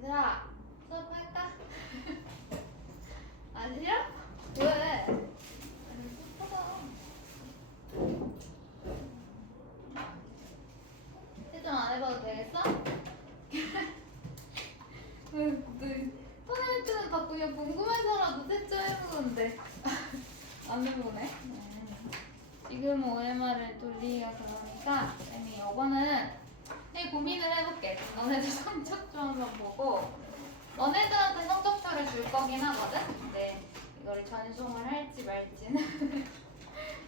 얘들아, 수업할까? 아니야? 왜? 수업하자. 해좀 안 해봐도 되겠어? 토너트는 다 그냥 궁금해서라도 세점 해보는데 안 해보네. 지금 OMR을 돌리기가 그러니까 쌤이 이거는 고민을 해볼게. 너네들 성적 좀 한번 보고 너네들한테 성적표를 줄 거긴 하거든? 근데 이거를 전송을 할지 말지는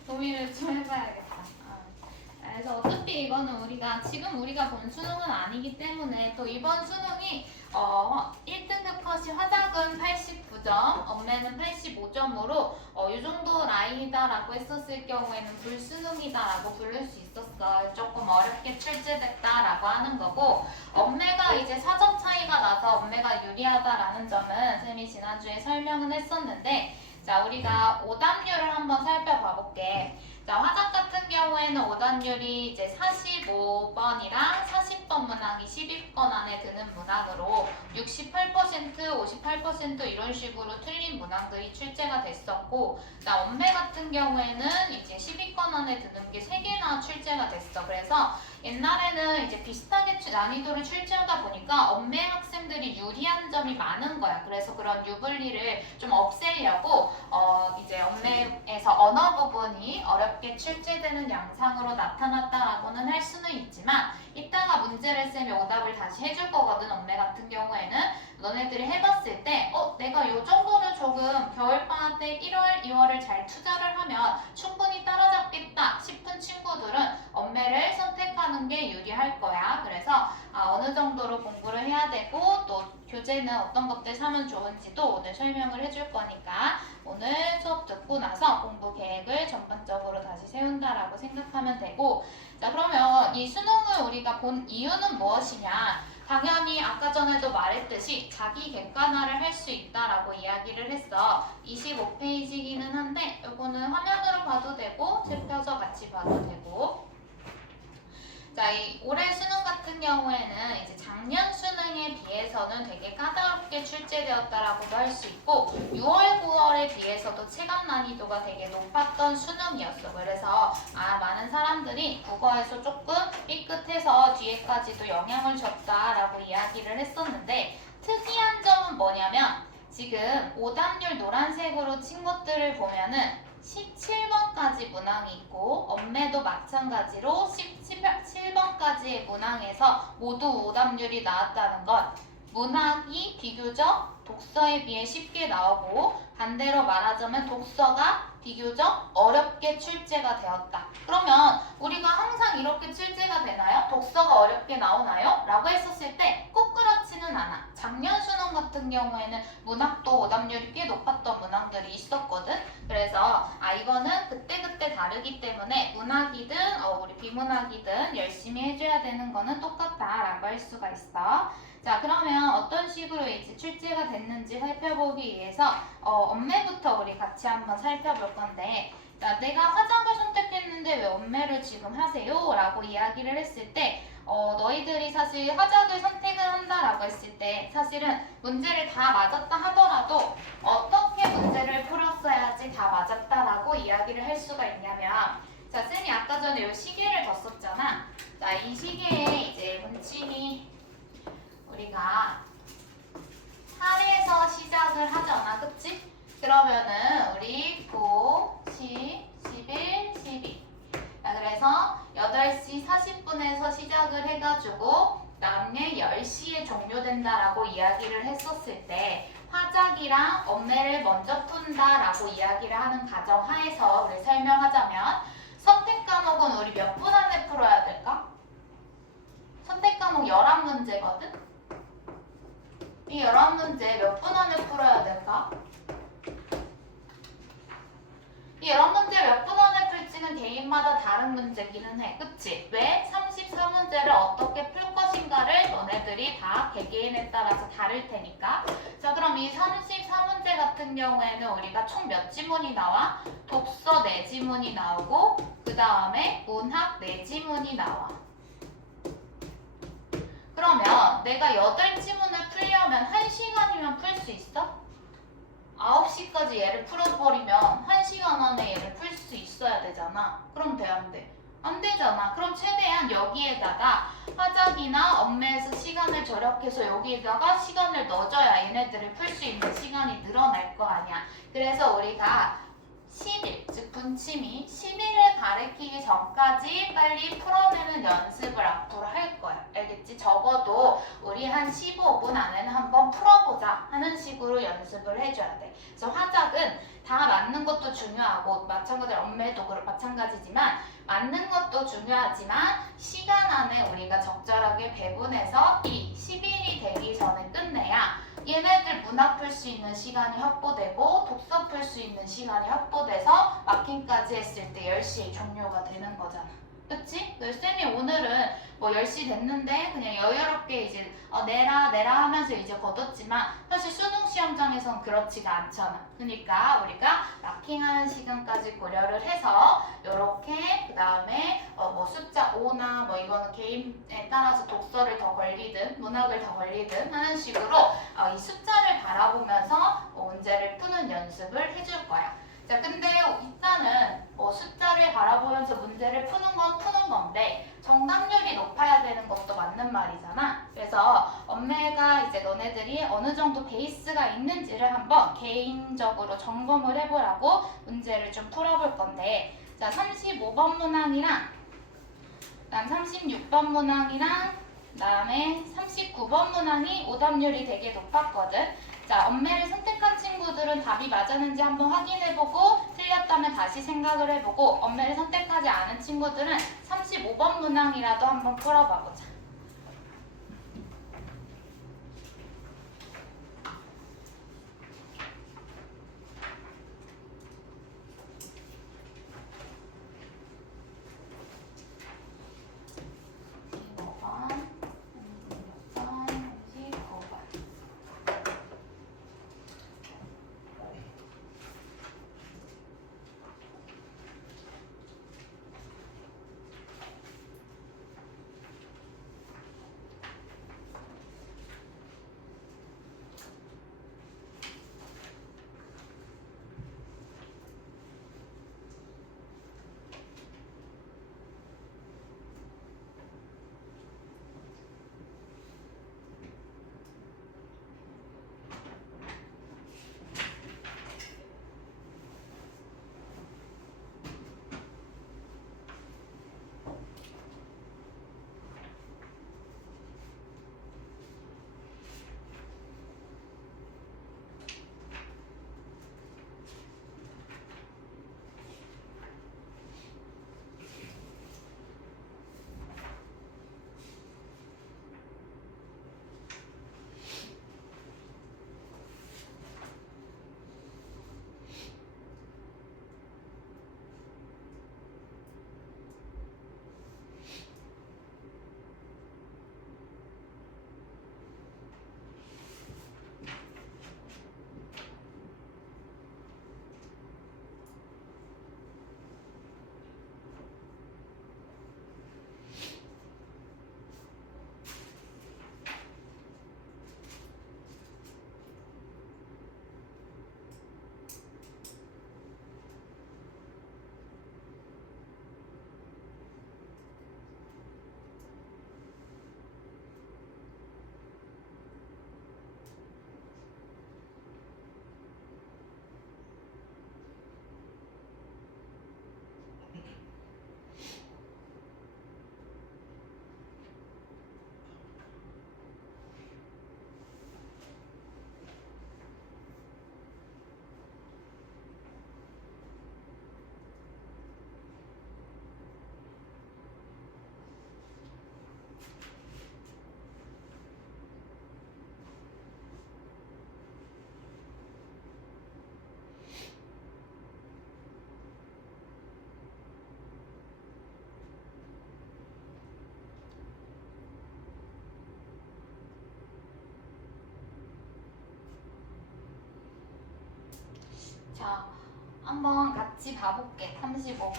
고민을 좀 해봐야겠다. 그래서 어차피 이거는 지금 우리가 본 수능은 아니기 때문에 또 이번 수능이 1등급 컷이 화작은 89점, 엄매는 85점으로 이 정도 라인이다라고 했었을 경우에는 불수능이다라고 부를 수 있었어. 조금 어렵게 출제됐다라고 하는 거고, 엄매가 이제 4점 차이가 나서 엄매가 유리하다라는 점은 쌤이 지난주에 설명은 했었는데, 자, 우리가 오답률을 한번 살펴봐 볼게. 자, 화작 같은 경우에는 오답률이 이제 45번이랑 40번 문항이 10위권 안에 드는 문항으로 68%, 58% 이런 식으로 틀린 문항들이 출제가 됐었고, 자, 엄매 같은 경우에는 이제 10위권 안에 드는 게 3개나 출제가 됐어. 그래서 옛날에는 이제 비슷하게 난이도를 출제하다 보니까 엄매 학생들이 유리한 점이 많은 거야. 그래서 그런 유불리를 좀 없애려고 이제 엄매에서 언어 부분이 어렵게 출제되는 양상으로 나타났다라고는 할 수는 있지만, 이따가 문제를 쌤이 오답을 다시 해줄 거거든. 엄매 같은 경우에는 너네들이 해봤을 때 내가 요 정도는 조금 겨울방학 때 1월, 2월을 잘 투자를 하면 충분히 따라잡겠다 싶은 친구들은 엄매를 선택하는 게 유리할 거야. 그래서 어느 정도로 공부를 해야 되고 또 교재는 어떤 것들 사면 좋은지도 오늘 설명을 해줄 거니까 오늘 수업 듣고 나서 공부 계획을 전반적으로 다시 세운다라고 생각하면 되고, 자, 그러면 이 수능을 우리가 본 이유는 무엇이냐? 당연히 아까 전에도 말했듯이 자기 객관화를 할 수 있다라고 이야기를 했어. 25페이지기는 한데 이거는 화면으로 봐도 되고 책 펴서 같이 봐도 되고. 자, 이 올해 수능 같은 경우에는 이제 작년 수능에 비해서는 되게 까다롭게 출제되었다라고도 할 수 있고, 6월, 9월에 비해서도 체감 난이도가 되게 높았던 수능이었어. 그래서 많은 사람들이 국어에서 조금 삐끗해서 뒤에까지도 영향을 줬다라고 이야기를 했었는데, 특이한 점은 뭐냐면 지금 오답률 노란색으로 친 것들을 보면은 17번까지 문항이 있고 엄매도 마찬가지로 17번까지의 문항에서 모두 오답률이 나왔다는 것, 문학이 비교적 독서에 비해 쉽게 나오고 반대로 말하자면 독서가 비교적 어렵게 출제가 되었다. 그러면 우리가 항상 이렇게 출제가 되나요? 독서가 어렵게 나오나요? 라고 했었을 때 꼭 그렇지는 않아. 작년 수능 같은 경우에는 문학도 오답률이 꽤 높았던 문항들이 있었거든. 그래서 이거는 그때그때 다르기 때문에 문학이든 우리 비문학이든 열심히 해줘야 되는 거는 똑같다라고 할 수가 있어. 자, 그러면 어떤 식으로 이제 출제가 됐는지 살펴보기 위해서 엄매부터 우리 같이 한번 살펴볼 건데, 자, 내가 화작을 선택했는데 왜 엄매를 지금 하세요? 라고 이야기를 했을 때 너희들이 사실 화작을 선택을 한다라고 했을 때 사실은 문제를 다 맞았다 하더라도 어떻게 문제를 풀었어야지 다 맞았다라고 이야기를 할 수가 있냐면, 자, 쌤이 아까 전에 이 시계를 뒀었잖아. 자, 이 시계에 이제 문침이 우리가 8에서 시작을 하잖아, 그치? 그러면은 우리 9, 10, 11, 12. 자, 그래서 8시 40분에서 시작을 해가지고 남녀 10시에 종료된다라고 이야기를 했었을 때 화작이랑 엄매를 먼저 푼다라고 이야기를 하는 가정 하에서 우리 설명하자면, 선택 과목은 우리 몇 분 안에 풀어야 될까? 선택 과목 11문제거든? 이 11문제 몇 분 안에 풀어야 될까? 이 11문제 몇 분 안에 풀지는 개인 개인마다 다른 문제기는 해. 그치? 왜? 34문제를 어떻게 풀 것인가를 너네들이 다 개개인에 따라서 다를 테니까. 자, 그럼 이 34문제 같은 경우에는 우리가 총 몇 지문이 나와? 독서 4지문이 나오고 그 다음에 문학 4지문이 나와. 그러면 내가 8지문을 풀려면 1시간이면 풀 수 있어? 9시까지 얘를 풀어버리면 1시간 안에 얘를 풀 수 있어야 되잖아. 그럼 돼, 안 돼? 안 되잖아. 그럼 최대한 여기에다가 화작이나 업무에서 시간을 절약해서 여기에다가 시간을 넣어줘야 얘네들을 풀 수 있는 시간이 늘어날 거 아니야. 그래서 우리가 10일, 즉 분침이 10일을 가리키기 전까지 빨리 풀어내는 연습을 앞으로 할 거야. 알겠지? 적어도 우리 한 15분 안에는 한번 풀어보자 하는 식으로 연습을 해줘야 돼. 그래서 화작은 다 맞는 것도 중요하고 마찬가지로 엄매도 마찬가지지만 맞는 것도 중요하지만 시간 안에 우리가 적절하게 배분해서 이 10일이 되기 전에 끝내야 얘네들 문학 풀 수 있는 시간이 확보되고 독서 풀 수 있는 시간이 확보돼서 마킹까지 했을 때 10시에 종료가 되는 거잖아. 그치? 그래서 쌤이 오늘은 뭐 10시 됐는데 그냥 여유롭게 이제 내라 하면서 이제 걷었지만 사실 수능 시험장에선 그렇지가 않잖아. 그러니까 우리가 마킹하는 시간까지 고려를 해서 요렇게 그 다음에 뭐 숫자 5나 뭐 이거는 개인에 따라서 독서를 더 걸리든 문학을 더 걸리든 하는 식으로 이 숫자를 바라보면서 문제를 푸는 연습을 해줄 거야. 자, 근데 일단은 숫자를 바라보면서 문제를 푸는 건 푸는 건데 정답률이 높아야 되는 것도 맞는 말이잖아. 그래서 엄매가 이제 너네들이 어느 정도 베이스가 있는지를 한번 개인적으로 점검을 해보라고 문제를 좀 풀어볼 건데, 자, 35번 문항이랑 그다음 36번 문항이랑 그다음에 39번 문항이 오답률이 되게 높았거든. 자, 엄매를 선택한 친구들은 답이 맞았는지 한번 확인해보고 틀렸다면 다시 생각을 해보고 엄매를 선택하지 않은 친구들은 35번 문항이라도 한번 풀어봐보자. 한번 같이 봐볼게. 35번.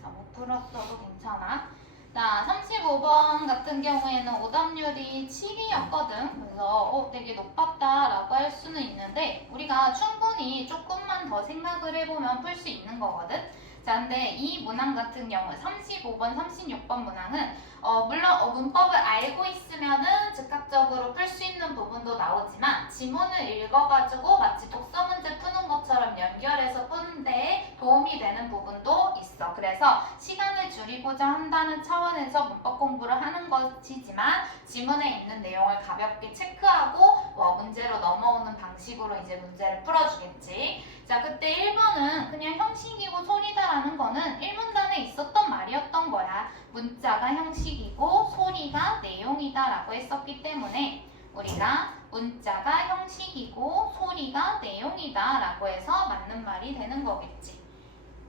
자, 못 풀었어도 괜찮아. 자, 35번 같은 경우에는 오답률이 7이었거든. 그래서 되게 높았다라고 할 수는 있는데 우리가 충분히 조금만 더 생각을 해보면 풀 수 있는 거거든. 자, 근데 이 문항 같은 경우 35번, 36번 문항은 물론 문법을 알고 있으면은 즉각적으로 풀 수 있는 부분도 나오지만 지문을 읽어가지고 마치 독서 문제 푸는 것처럼 연결해서 푸는 데 도움이 되는 부분도 있어. 그래서 시간을 줄이고자 한다는 차원에서 문법 공부를 하는 것이지만 지문에 있는 내용을 가볍게 체크하고 문제로 넘어오는 방식으로 이제 문제를 풀어주겠지. 자, 그때 1번은 그냥 형식이고 소리다라는 거는 1문단에 있었던 말이었던 거야. 문자가 형식이고 소리가 내용이다 라고 했었기 때문에 우리가 문자가 형식이고 소리가 내용이다 라고 해서 맞는 말이 되는 거겠지.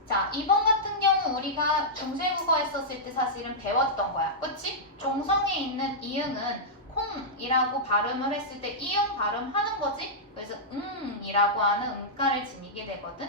자, 2번 같은 경우 우리가 중세국어 했었을 때 사실은 배웠던 거야. 그치? 종성에 있는 이응은 콩이라고 발음을 했을 때 이응 발음하는 거지? 그래서 이라고 하는 음가를 지니게 되거든?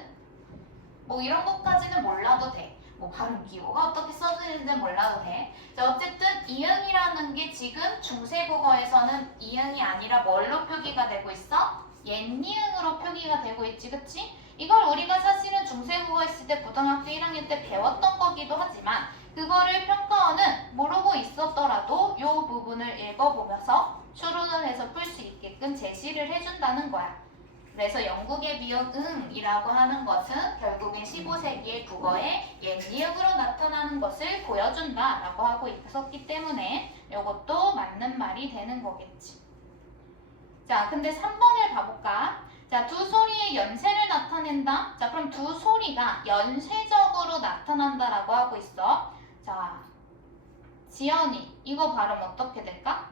뭐 이런 것까지는 몰라도 돼. 뭐 발음 기호가 어떻게 써지는지 몰라도 돼. 자, 어쨌든 이응이라는 게 지금 중세국어에서는 이응이 아니라 뭘로 표기가 되고 있어? 옛니응으로 표기가 되고 있지, 그치? 이걸 우리가 사실은 중세국어 했을 때 고등학교 1학년 때 배웠던 거기도 하지만 그거를 평가원은 모르고 있었더라도 이 부분을 읽어보면서 추론을 해서 풀 수 있게끔 제시를 해준다는 거야. 그래서 영국의 비용 응이라고 하는 것은 결국엔 15세기의 국어의 옛니응으로 나타나는 것을 보여준다라고 하고 있었기 때문에 이것도 맞는 말이 되는 거겠지. 자, 근데 3번을 봐볼까? 자, 두 소리의 연세를 나타낸다. 자, 그럼 두 소리가 연쇄적으로 나타난다라고 하고 있어. 자, 지연이 이거 발음 어떻게 될까?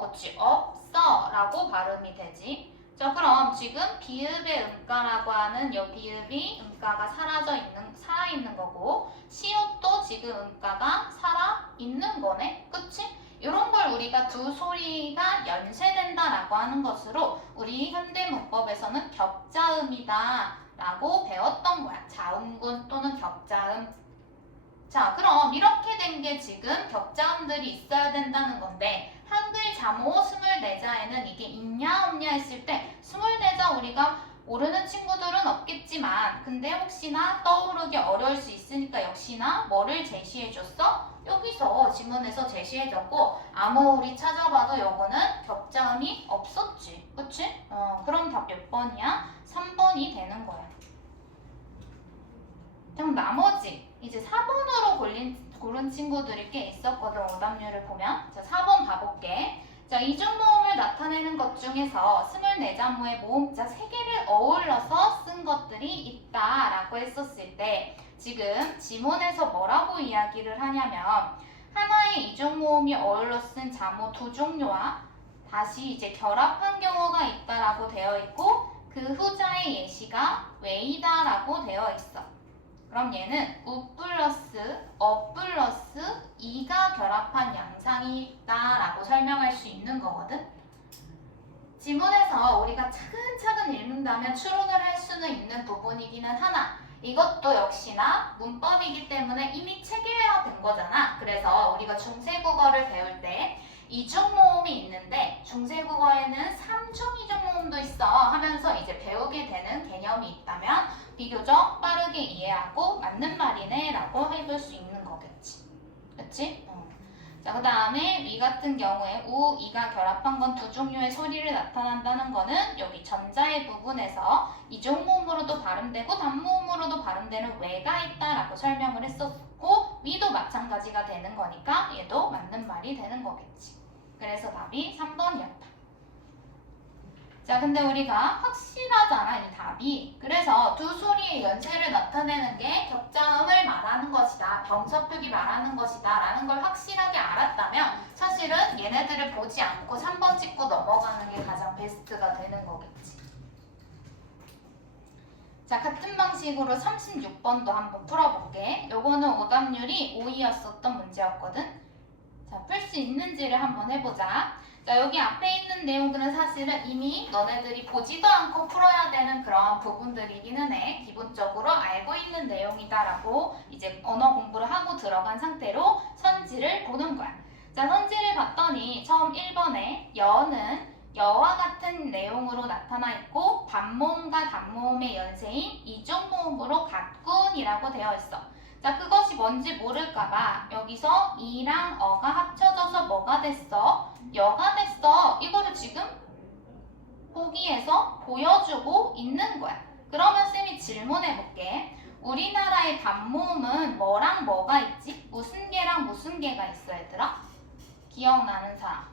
그치. 없어 라고 발음이 되지. 자, 그럼 지금 비읍의 음가라고 하는 이 비읍이 음가가 살아있는 거고 시옷도 지금 음가가 살아있는 거네. 그치? 이런 걸 우리가 두 소리가 연쇄된다라고 하는 것으로 우리 현대 문법에서는 격자음이다 라고 배웠던 거야. 자음군 또는 격자음. 자, 그럼 이렇게 된 게 지금 격자음들이 있어야 된다는 건데 한글 자모 24자에는 이게 있냐 없냐 했을 때 24자 우리가 모르는 친구들은 없겠지만 근데 혹시나 떠오르기 어려울 수 있으니까 역시나 뭐를 제시해줬어? 여기서 지문에서 제시해줬고 아무리 찾아봐도 요거는 격자음이 없었지. 그치? 그럼 답 몇 번이야? 3번이 되는 거야. 그럼 나머지 이제 4번으로 고른 친구들이 꽤 있었거든. 오답률을 보면. 자, 4번 봐볼게. 자, 이중모음을 나타내는 것 중에서 24자모의 모음자 3개를 어울러서 쓴 것들이 있다라고 했었을 때 지금 지문에서 뭐라고 이야기를 하냐면 하나의 이중모음이 어울러 쓴 자모 2종류와 다시 이제 결합한 경우가 있다라고 되어 있고 그 후자의 예시가 왜이다라고 되어 있어. 그럼 얘는 우 플러스 어 플러스 이가 결합한 양상이다라고 설명할 수 있는 거거든. 지문에서 우리가 차근차근 읽는다면 추론을 할 수는 있는 부분이기는 하나 이것도 역시나 문법이기 때문에 이미 체계화된 거잖아. 그래서 우리가 중세국어를 배울 때 이중모음이 있는데 중세국어에는 3중 이중모음도 있어 하면서 이제 배우게 되는 개념이 있다면 비교적 빠르게 이해하고 맞는 말이네 라고 해볼 수 있는 거겠지. 그치? 자, 그 다음에 위 같은 경우에 우, 이가 결합한 건 두 종류의 소리를 나타난다는 거는 여기 전자의 부분에서 이중모음으로도 발음되고 단모음으로도 발음되는 왜가 있다라고 설명을 했었고 위도 마찬가지가 되는 거니까 얘도 맞는 말이 되는 거겠지. 그래서 답이 3번이었다. 자, 근데 우리가 확실하잖아, 이 답이. 그래서 두 소리의 연쇄를 나타내는 게 격자음을 말하는 것이다, 병차표기 말하는 것이다 라는 걸 확실하게 알았다면 사실은 얘네들을 보지 않고 3번 찍고 넘어가는 게 가장 베스트가 되는 거겠지. 자, 같은 방식으로 36번도 한번 풀어볼게. 요거는 오답률이 5이었었던 문제였거든. 자, 풀 수 있는지를 한번 해보자. 자, 여기 앞에 있는 내용들은 사실은 이미 너네들이 보지도 않고 풀어야 되는 그런 부분들이기는 해. 기본적으로 알고 있는 내용이다라고 이제 언어 공부를 하고 들어간 상태로 선지를 보는 거야. 자, 선지를 봤더니 처음 1번에 여는 여와 같은 내용으로 나타나 있고 반모음과 단모음의 연세인 이중모음으로 같군이라고 되어 있어. 자, 그것이 뭔지 모를까봐 여기서 이랑 어가 합쳐져서 뭐가 됐어? 여가 됐어. 이거를 지금 보기에서 보여주고 있는 거야. 그러면 쌤이 질문해 볼게. 우리나라의 반모음은 뭐랑 뭐가 있지? 무슨 개랑 무슨 개가 있어, 얘들아? 기억나는 사람.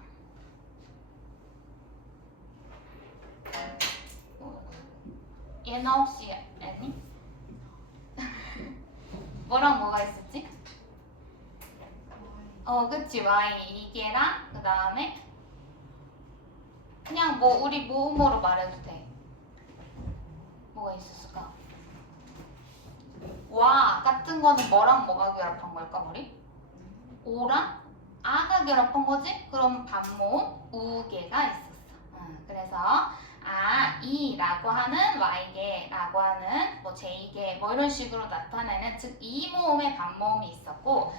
얘나 혹시 아니? 뭐랑 뭐가 있었지? 그치. Y 이게랑 그 다음에 그냥 뭐 우리 모음으로 말해도 돼. 뭐가 있었을까? 와 같은 거는 뭐랑 뭐가 결합한 걸까 우리? 오랑 아가 결합한 거지? 그럼 반모음 우개가 있었어. 그래서 이라고 하는 Y개라고 하는 뭐 J개 뭐 이런 식으로 나타내는 즉 이 모음의 반모음이 있었고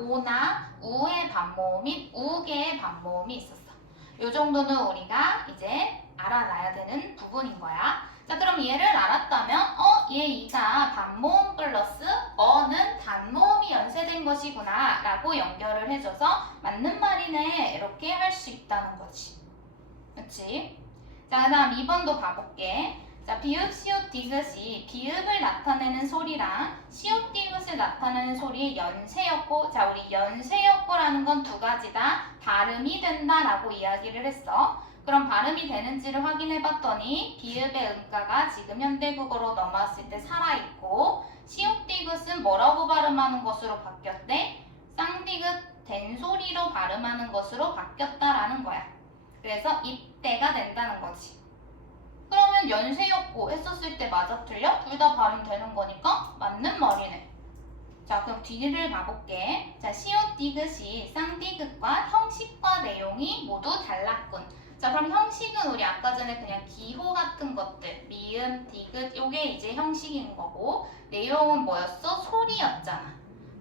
오나 우의 반모음인 우개의 반모음이 있었어. 요 정도는 우리가 이제 알아놔야 되는 부분인 거야. 자, 그럼 얘를 알았다면 얘 이가 반모음 플러스 어는 단모음이 연쇄된 것이구나 라고 연결을 해줘서 맞는 말이네 이렇게 할 수 있다는 거지. 그치? 자, 그 다음 2번도 봐볼게. 자, 비읍, 시옷, 디귿이 비읍을 나타내는 소리랑 시옷, 디귿을 나타내는 소리의 연쇄였고, 자, 우리 연쇄였고라는 건 두 가지다. 발음이 된다라고 이야기를 했어. 그럼 발음이 되는지를 확인해 봤더니 비읍의 음가가 지금 현대국어로 넘어왔을 때 살아있고, 시옷, 디귿은 뭐라고 발음하는 것으로 바뀌었대? 쌍디귿 된 소리로 발음하는 것으로 바뀌었다라는 거야. 그래서 이때가 된다는 거지. 그러면 연쇄였고 했었을 때 맞아 틀려? 둘 다 발음되는 거니까 맞는 말이네. 자, 그럼 뒤를 봐볼게. 자, 시옷 디귿이 쌍디귿과 형식과 내용이 모두 달랐군. 자, 그럼 형식은 우리 아까 전에 그냥 기호 같은 것들 미음, 디귿 요게 이제 형식인 거고 내용은 뭐였어? 소리였잖아.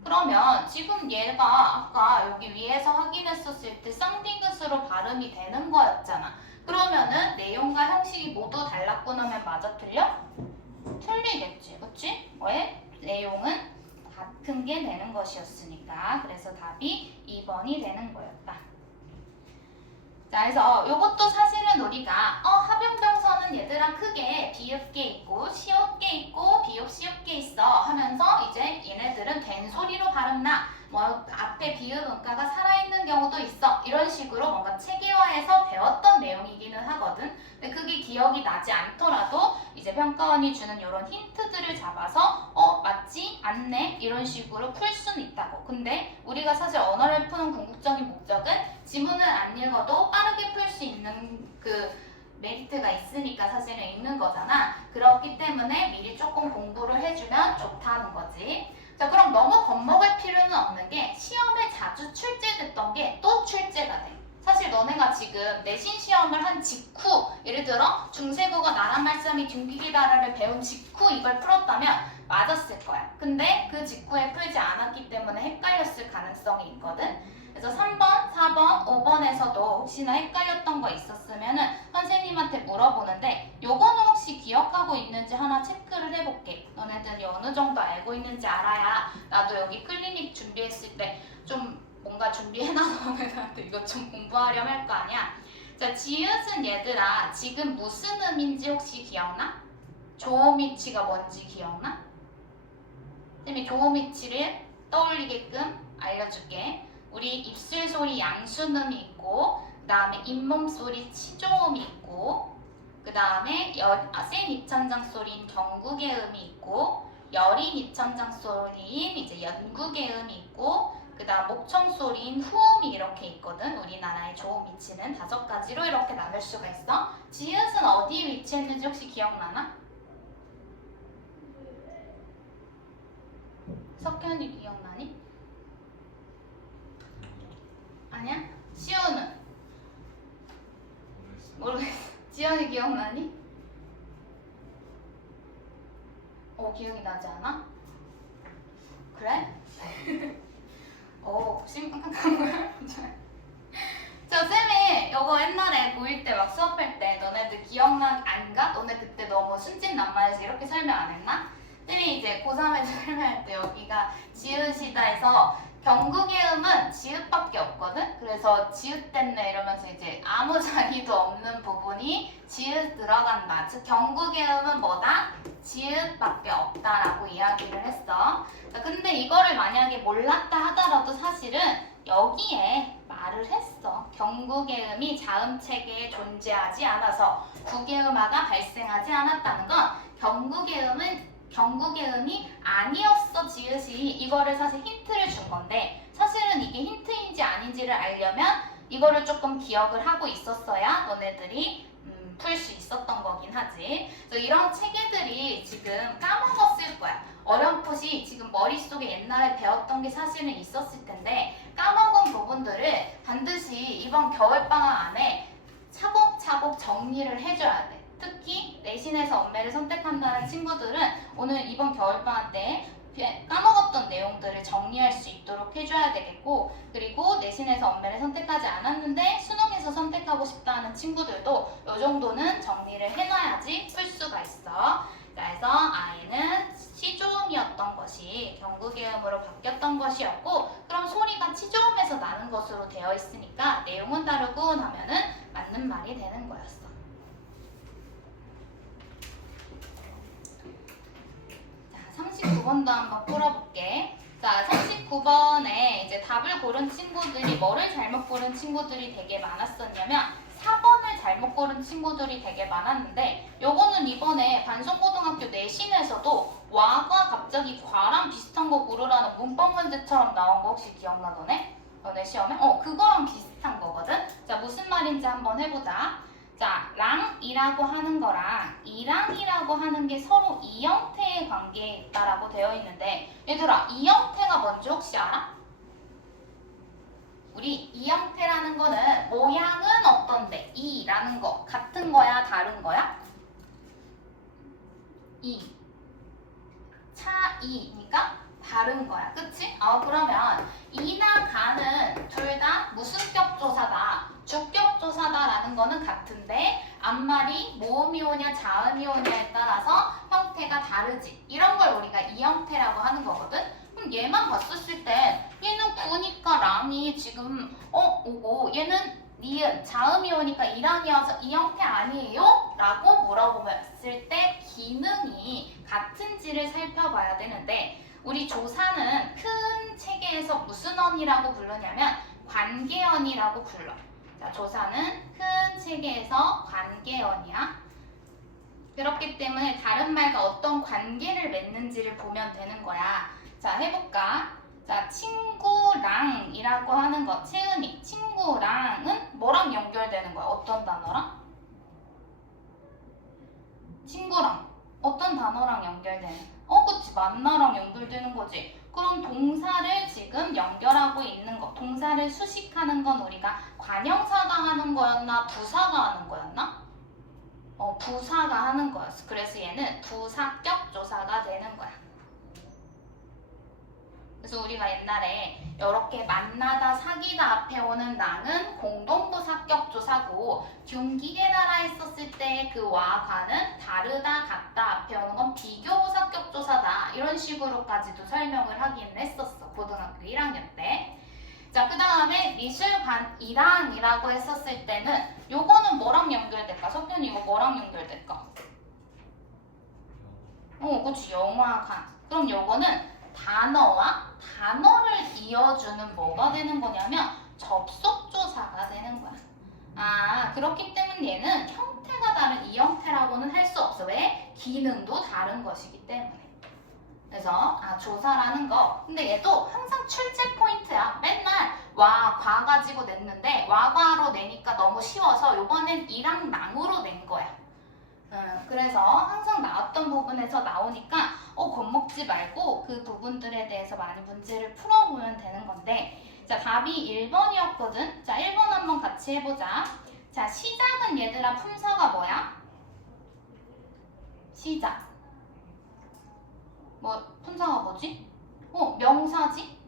그러면 지금 얘가 아까 여기 위에서 확인했었을 때 쌍디귿으로 발음이 되는 거였잖아. 그러면은 내용과 형식이 모두 달랐군 하면 맞아 틀려? 틀리겠지. 그치? 왜? 내용은 같은 게 되는 것이었으니까. 그래서 답이 2번이 되는 거였다. 자, 그래서 이것도 사실은 우리가 합용병서는 얘들아 크게 비읍게 있고 시옷게 있고 비읍 시옷게 있어 하면서 이제 얘네들은 된 소리로 발음나 뭐 앞에 비읍 음가가 살아있는 경우도 있어 이런 식으로 뭔가 체계화해서 배웠던 내용이기는 하거든. 근데 그게 기억이 나지 않더라도 이제 평가원이 주는 이런 힌트들을 잡아서 맞지 않네 이런 식으로 풀 수는 있다고. 근데 우리가 사실 언어를 푸는 궁극적인 목적은 지문을 안 읽어도 빠르게 풀 수 있는 그 메리트가 있으니까 사실은 읽는 거잖아. 그렇기 때문에 미리 조금 공부를 해주면 좋다는 거지. 자, 그럼 너무 겁먹을 필요는 없는 게 시험에 자주 출제됐던 게 또 출제가 돼. 사실 너네가 지금 내신 시험을 한 직후 예를 들어 중세국어 나란 말씀이 둥기기다라를 배운 직후 이걸 풀었다면 맞았을 거야. 근데 그 직후에 풀지 않았기 때문에 헷갈렸을 가능성이 있거든. 그래서 3번, 4번, 5번에서도 혹시나 헷갈렸던 거 있었으면은 선생님한테 물어보는데 요거는 혹시 기억하고 있는지 하나 체크를 해볼게. 너네들이 어느 정도 알고 있는지 알아야 나도 여기 클리닉 준비했을 때 좀 뭔가 준비해놔서 너네들한테 이거 좀 공부하려면 할 거 아니야. 자, 지읒은 얘들아 지금 무슨 음인지 혹시 기억나? 조음위치가 뭔지 기억나? 쌤이 조음위치를 떠올리게끔 알려줄게. 우리 입술 소리 양순음이 있고 그 다음에 잇몸 소리 치조음이 있고 그 다음에 센 입천장 소리인 경국의 음이 있고 여린 입천장 소리인 이제 연국의 음이 있고 그 다음 목청 소리인 후음이 이렇게 있거든. 우리나라의 조음 위치는 5가지로 이렇게 나눌 수가 있어. 지읒은 어디에 위치했는지 혹시 기억나나? 석현이 기억나니? 아니야? 시우는? 지연이 기억나니? 기억이 나지 않아? 그래? 심각한 거야? 저 쌤이 이거 옛날에 고1 때 막 수업할 때 너네들 기억나 안 가? 너네 그때 너무 순진난만해서 이렇게 설명 안 했나? 쌤이 이제 고3에 설명할 때 여기가 지읒이다 해서 경국의 음은 지읒밖에 없거든? 그래서 지읒됐네 이러면서 이제 아무 자리도 없는 부분이 지읒 들어간다. 즉 경국의 음은 뭐다? 지읒밖에 없다라고 이야기를 했어. 근데 이거를 만약에 몰랐다 하더라도 사실은 여기에 말을 했어. 경국의 음이 자음 체계에 존재하지 않아서 국외음화가 발생하지 않았다는 건 경국의 음이 아니었어 지읒이. 이거를 사실 힌트를 준 건데 사실은 이게 힌트인지 아닌지를 알려면 이거를 조금 기억을 하고 있었어야 너네들이 풀 수 있었던 거긴 하지. 그래서 이런 체계들이 지금 까먹었을 거야. 어렴풋이 지금 머릿속에 옛날에 배웠던 게 사실은 있었을 텐데 까먹은 부분들을 반드시 이번 겨울방학 안에 차곡차곡 정리를 해줘야 돼. 특히 내신에서 엄매를 선택한다는 친구들은 오늘 이번 겨울방학 때 까먹었던 내용들을 정리할 수 있도록 해줘야 되겠고, 그리고 내신에서 엄매를 선택하지 않았는데 수능에서 선택하고 싶다는 친구들도 이 정도는 정리를 해놔야지 풀 수가 있어. 그래서 아이는 치조음이었던 것이 경국의 음으로 바뀌었던 것이었고, 그럼 소리가 치조음에서 나는 것으로 되어 있으니까 내용은 다르고 하면은 맞는 말이 되는 거였어. 자, 39번도 한번 풀어볼게. 자, 39번에 이제 답을 고른 친구들이 뭐를 잘못 고른 친구들이 되게 많았었냐면 4번을 잘못 고른 친구들이 되게 많았는데 요거는 이번에 반송고등학교 내신에서도 와가 갑자기 과랑 비슷한 거 고르라는 문법 문제처럼 나온 거 혹시 기억나 너네? 너네 시험에? 그거랑 비슷한 거거든? 자, 무슨 말인지 한번 해보자. 자, 랑이라고 하는 거랑 이랑이라고 하는 게 서로 이 형태의 관계에 있다라고 되어 있는데 얘들아, 이 형태가 뭔지 혹시 알아? 우리 이 형태라는 거는 모양은 어떤데? 이라는 거 같은 거야? 다른 거야? 이 차이니까 다른 거야. 그치? 그러면 이나 가는 둘 다 무슨 격조사다? 주격조사다라는 거는 같은데 앞말이 모음이 오냐 자음이 오냐에 따라서 형태가 다르지. 이런 걸 우리가 이 형태라고 하는 거거든. 그럼 얘만 봤었을 때 얘는 구니까 랑이 지금 오고 얘는 니은 자음이 오니까 이랑이 와서 이 형태 아니에요? 라고 물어보았을 때 기능이 같은지를 살펴봐야 되는데 우리 조사는 큰 체계에서 무슨 언이라고 부르냐면 관계언이라고 불러. 자, 조사는 큰 체계에서 관계언이야. 그렇기 때문에 다른 말과 어떤 관계를 맺는지를 보면 되는 거야. 자, 해볼까? 자, 친구랑이라고 하는 거, 채은이. 친구랑은 뭐랑 연결되는 거야? 어떤 단어랑? 친구랑. 어떤 단어랑 연결되는? 그치. 만나랑 연결되는 거지. 그럼 동사를 지금 연결하고 있는 거, 동사를 수식하는 건 우리가 관형사가 하는 거였나? 부사가 하는 거였나? 부사가 하는 거였어. 그래서 얘는 부사격 조사가 되는 거야. 그래서 우리가 옛날에 이렇게 만나다 사귀다 앞에 오는 랑은 공동부사격 조사고 균기의 나라 했었을 때 그 와 과는 다르다 같다 앞에 오는 건 비교부사격 조사다. 이런 식으로까지도 설명을 하기는 했었어. 고등학교 1학년 때. 자, 그 다음에 미술관이랑이라고 했었을 때는 요거는 뭐랑 연결될까? 석현이 이거 뭐랑 연결될까? 그치. 영화관. 그럼 요거는 단어와 단어를 이어주는 뭐가 되는 거냐면 접속조사가 되는 거야. 그렇기 때문에 얘는 형태가 다른 이 형태라고는 할 수 없어. 왜? 기능도 다른 것이기 때문에. 그래서 조사라는 거. 근데 얘도 항상 출제 포인트야. 맨날 와, 과 가지고 냈는데 와과로 내니까 너무 쉬워서 이번엔 이랑 랑으로 낸 거야. 그래서 항상 나왔던 부분에서 나오니까 겁먹지 말고 그 부분들에 대해서 많이 문제를 풀어보면 되는 건데 자, 답이 1번이었거든. 자, 1번 한번 같이 해보자. 자, 시작은 얘들아 품사가 뭐야? 시작. 뭐 품사가 뭐지? 명사지?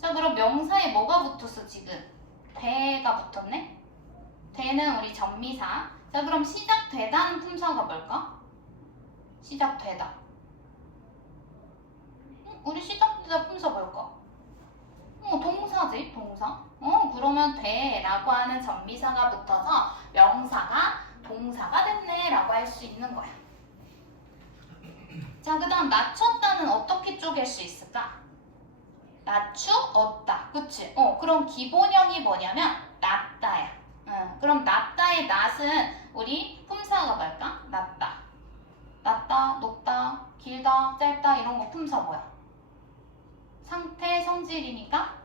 자, 그럼 명사에 뭐가 붙었어 지금? 되가 붙었네? 되는 우리 전미사. 자, 그럼 시작되다는 품사가 뭘까? 시작되다. 우리 시작되다 품사 뭘까? 동사지, 동사. 그러면 돼라고 하는 전미사가 붙어서 명사가 동사가 됐네 라고 할 수 있는 거야. 자, 그 다음 낮췄다는 어떻게 쪼갤 수 있을까? 낮추었다. 그치? 그럼 기본형이 뭐냐면 낮다야. 그럼 낮다의 낮은 우리 품사가 뭘까? 낮다. 낮다, 높다, 길다, 짧다 이런 거 품사 뭐야? 상태, 성질이니까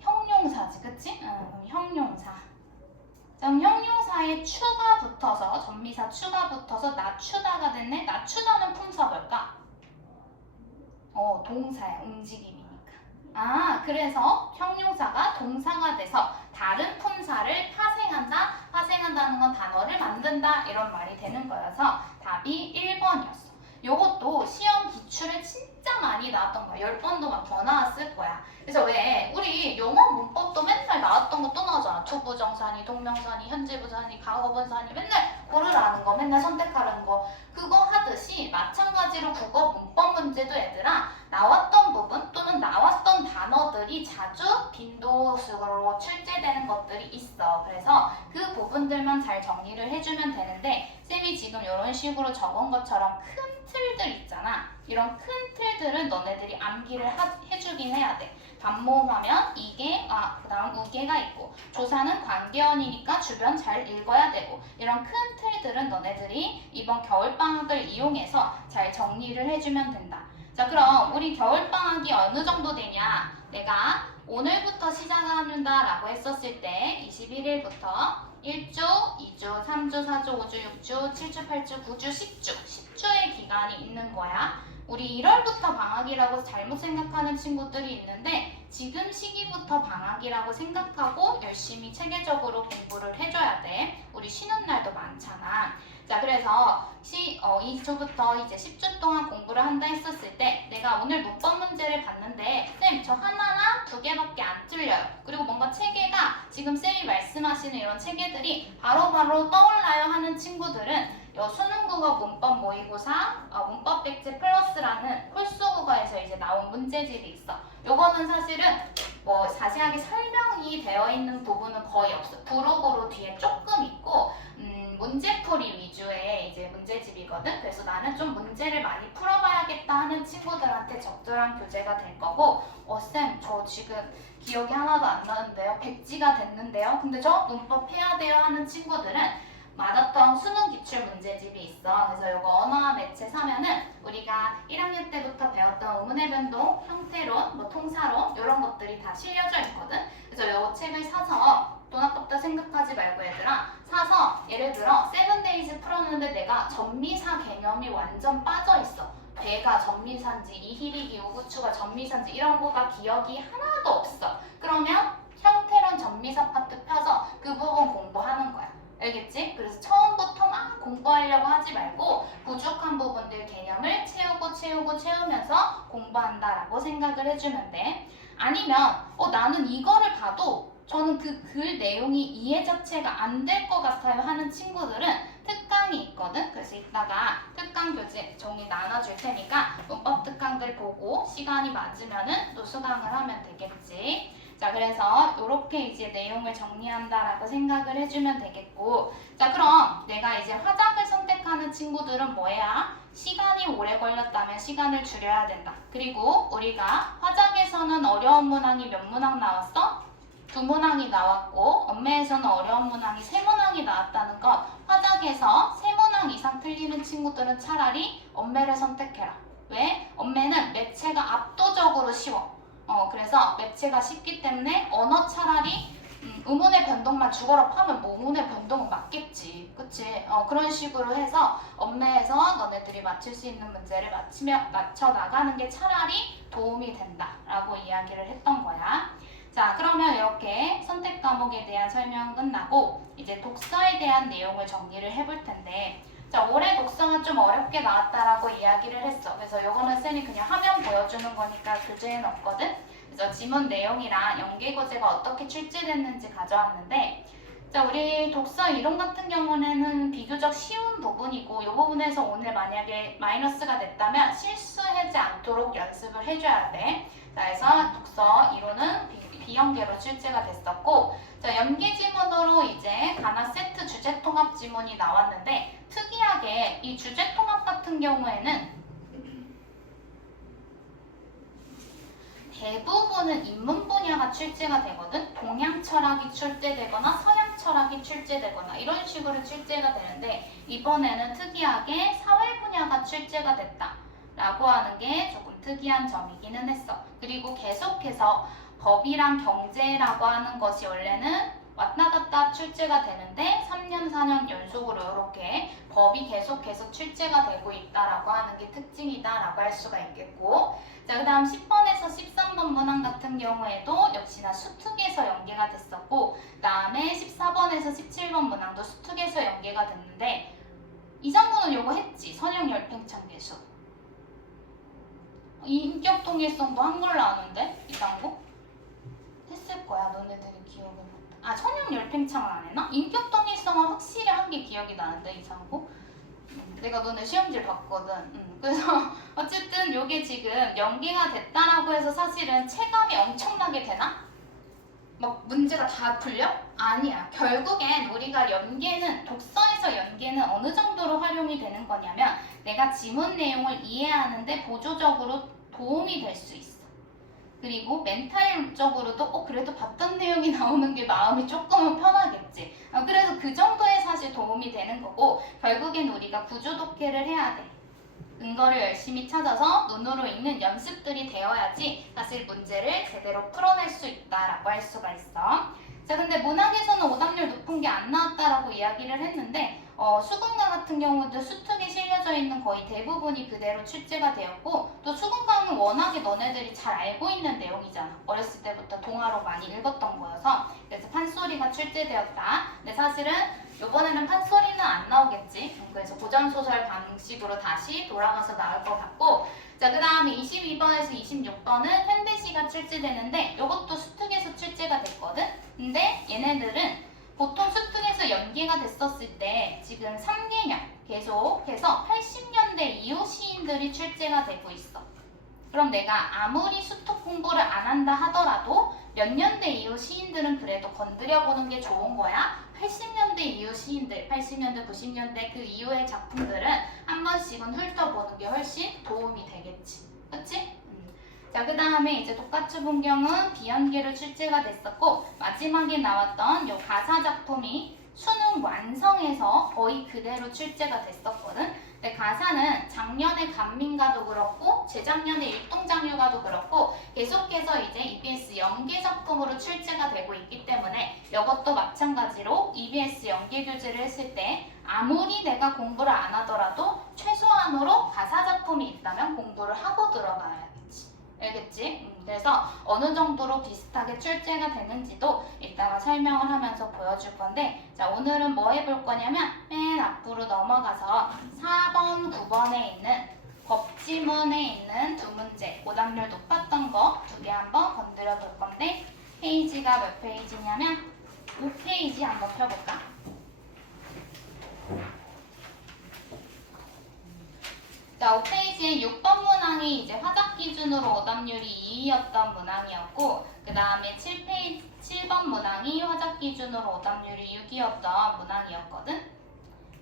형용사지. 그치? 형용사. 그럼 형용사에 추가 붙어서 전미사 추가 붙어서 낮추다가 됐네. 낮추다는 품사 뭘까? 동사야. 움직임이니까. 그래서 형용사가 동사가 돼서 다른 품사를 파생한다. 파생한다는 건 단어를 만든다. 이런 말이 되는 거여서 답이 1번이었어. 요것도 시험 기출에 진짜 많이 나왔던 거야. 10번도 막 더 나왔을 거야. 그래서 왜 우리 영어 문법도 맨날 나왔던 거 또 나오잖아. 투부정사니, 동명사니, 현재부사니, 과거분사니 맨날 고르라는 거, 맨날 선택하라는 거. 그거 하듯이 마찬가지로 국어 문법 문제도 얘들아 나왔던 부분 또는 나왔던 단어들이 자주 빈도수로 출제되는 것들이 있어. 그래서 그 부분들만 잘 정리를 해주면 되는데 쌤이 지금 이런 식으로 적은 것처럼 큰 틀들 있잖아. 이런 큰 틀들은 너네들이 암기를 해주긴 해야 돼. 반모음하면 이게, 그 다음 우계가 있고 조사는 관계어니니까 주변 잘 읽어야 되고 이런 큰 틀들은 너네들이 이번 겨울방학을 이용해서 잘 정리를 해주면 된다. 자, 그럼 우리 겨울방학이 어느 정도 되냐? 내가 오늘부터 시작한다 라고 했었을 때 21일부터 1주, 2주, 3주, 4주, 5주, 6주, 7주, 8주, 9주, 10주 10주의 기간이 있는 거야. 우리 1월부터 방학이라고 잘못 생각하는 친구들이 있는데 지금 시기부터 방학이라고 생각하고 열심히 체계적으로 공부를 해줘야 돼. 우리 쉬는 날도 많잖아. 자, 그래서 2주부터 이제 10주 동안 공부를 한다 했었을 때 내가 오늘 문법 문제를 봤는데 쌤, 저 하나나 2개밖에 안 틀려요. 그리고 뭔가 체계가 지금 쌤이 말씀하시는 이런 체계들이 바로바로 떠올라요 하는 친구들은 수능국어 문법 모의고사 문법 백지 플러스라는 홀수국어에서 이제 나온 문제집이 있어. 요거는 사실은 뭐 자세하게 설명이 되어 있는 부분은 거의 없어. 부록으로 뒤에 조금 있고 문제풀이 위주의 이제 문제집이거든. 그래서 나는 좀 문제를 많이 풀어봐야겠다 하는 친구들한테 적절한 교재가 될 거고 쌤, 저 지금 기억이 하나도 안 나는데요. 백지가 됐는데요. 근데 저 문법 해야 돼요 하는 친구들은 마더텅 수능 기출 문제집이 있어. 그래서 이거 언어와 매체 사면은 우리가 1학년 때부터 배웠던 의문의 변동, 형태론, 뭐 통사론 이런 것들이 다 실려져 있거든. 그래서 이 책을 사서 돈 아깝다 생각하지 말고 얘들아 사서 예를 들어 세븐데이즈 풀었는데 내가 전미사 개념이 완전 빠져있어. 배가 전미사인지 이희리기 우구추가 전미사인지 이런 거가 기억이 하나도 없어. 그러면 형태론 전미사 파트 펴서 그 부분 공부하는 거야. 알겠지? 그래서 처음부터 막 공부하려고 하지 말고 부족한 부분들 개념을 채우면서 공부한다라고 생각을 해주면 돼. 아니면 나는 이거를 봐도 저는 그 글 내용이 이해 자체가 안 될 것 같아요 하는 친구들은 특강이 있거든. 그래서 이따가 특강 교재 종이 나눠줄 테니까 문법 특강들 보고 시간이 맞으면은 또 수강을 하면 되겠지. 자, 그래서 이렇게 이제 내용을 정리한다라고 생각을 해주면 되겠고, 자, 그럼 내가 이제 화작을 선택하는 친구들은 뭐야? 시간이 오래 걸렸다면 시간을 줄여야 된다. 그리고 우리가 화작에서는 어려운 문항이 몇 문항 나왔어? 2문항이 나왔고 엄매에서는 어려운 문항이 3문항이 나왔다는 것. 화작에서 3문항 이상 틀리는 친구들은 차라리 엄매를 선택해라. 왜? 엄매는 매체가 압도적으로 쉬워. 그래서 매체가 쉽기 때문에 언어 차라리 의문의 변동만 죽어라 파면 뭐 의문의 변동은 맞겠지. 그치? 그런 식으로 해서 엄매에서 너네들이 맞출 수 있는 문제를 맞춰 나가는 게 차라리 도움이 된다라고 이야기를 했던 거야. 자, 그러면 이렇게 선택 과목에 대한 설명은 끝나고 이제 독서에 대한 내용을 정리를 해볼 텐데, 자, 올해 독서가 좀 어렵게 나왔다라고 이야기를 했어. 그래서 이거는 쌤이 그냥 화면 보여주는 거니까 교재에는 없거든. 그래서 지문 내용이랑 연계고제가 어떻게 출제됐는지 가져왔는데, 자, 우리 독서 이론 같은 경우에는 비교적 쉬운 부분이고, 이 부분에서 오늘 만약에 마이너스가 됐다면 실수하지 않도록 연습을 해줘야 돼. 자, 그래서 독서 이론은 비연계로 출제가 됐었고, 자, 연계 지문으로 이제 가나 세트 주제 통합 지문이 나왔는데, 특이하게 이 주제 통합 같은 경우에는 대부분은 인문 분야가 출제가 되거든. 동양 철학이 출제되거나 서양 철학이 출제되거나 이런 식으로 출제가 되는데, 이번에는 특이하게 사회 분야가 출제가 됐다 라고 하는 게 조금 특이한 점이기는 했어. 그리고 계속해서 법이랑 경제라고 하는 것이 원래는 왔다 갔다 출제가 되는데 3년, 4년 연속으로 이렇게 법이 계속해서 출제가 되고 있다라고 하는 게 특징이다라고 할 수가 있겠고, 자, 그 다음 10번에서 13번 문항 같은 경우에도 역시나 수특에서 연계가 됐었고, 그 다음에 14번에서 17번 문항도 수특에서 연계가 됐는데, 이 장구는 요거 했지? 선형 열팽창 계수. 인격 통일성도 한글로 아는데? 이 장구? 했을 거야. 너네들이 기억을 못. 아, 선형 열팽창을 안 했나? 인격 통일성은 확실히 한 게 기억이 나는데, 이 장구? 내가 너네 시험지를 봤거든. 그래서 어쨌든 요게 지금 연계가 됐다라고 해서 사실은 체감이 엄청나게 되나? 막 문제가 다 풀려? 아니야. 결국엔 우리가 연계는, 독서에서 연계는 어느 정도로 활용이 되는 거냐면, 내가 지문 내용을 이해하는데 보조적으로 도움이 될 수 있어. 그리고 멘탈적으로도 그래도 봤던 내용이 나오는 게 마음이 조금은 편하겠지. 그래서 그 정도에 사실 도움이 되는 거고, 결국엔 우리가 구조 독해를 해야 돼. 근거를 열심히 찾아서 눈으로 읽는 연습들이 되어야지 사실 문제를 제대로 풀어낼 수 있다라고 할 수가 있어. 자, 근데 문학에서는 오답률 높은 게 안 나왔다라고 이야기를 했는데, 수근과 같은 경우도 수특에 실려져 있는 거의 대부분이 그대로 출제가 되었고, 또 수근과는 워낙에 너네들이 잘 알고 있는 내용이잖아. 어렸을 때부터 동화로 많이 읽었던 거여서. 그래서 판소리가 출제되었다. 근데 사실은 이번에는 판소리는 안 나오겠지. 그래서 고전소설 방식으로 다시 돌아가서 나올 것 같고, 자, 그 다음에 22번에서 26번은 펜데시가 출제되는데, 이것도 수특에서 출제가 됐거든. 근데 얘네들은 보통 수특에서 연계가 됐었을 때 지금 3개년 계속해서 80년대 이후 시인들이 출제가 되고 있어. 그럼 내가 아무리 수특 공부를 안 한다 하더라도 몇 년대 이후 시인들은 그래도 건드려보는 게 좋은 거야. 80년대 이후 시인들, 80년대, 90년대 그 이후의 작품들은 한 번씩은 훑어보는 게 훨씬 도움이 되겠지. 그치? 자, 그 다음에 이제 독가츠 분경은 비연계로 출제가 됐었고, 마지막에 나왔던 요 가사 작품이 수능 완성에서 거의 그대로 출제가 됐었거든. 근데 가사는 작년에 간민가도 그렇고 재작년에 일동장유가도 그렇고 계속해서 이제 EBS 연계 작품으로 출제가 되고 있기 때문에 이것도 마찬가지로 EBS 연계 교재를 했을 때 아무리 내가 공부를 안 하더라도 최소한으로 가사 작품이 있다면 공부를 하고 들어가야겠지. 알겠지? 그래서 어느 정도로 비슷하게 출제가 되는지도 이따가 설명을 하면서 보여줄 건데, 자, 오늘은 뭐 해볼 거냐면 맨 앞으로 넘어가서 4번, 9번에 있는 법지문에 있는 두 문제, 오답률 높았던 거 두 개 한번 건드려 볼 건데, 페이지가 몇 페이지냐면 5페이지 한번 펴볼까? 자, 5페이지에 6번 문항이 이제 화작 기준으로 오답률이 2였던 문항이었고, 그 다음에 7번 문항이 화작 기준으로 오답률이 6이었던 문항이었거든.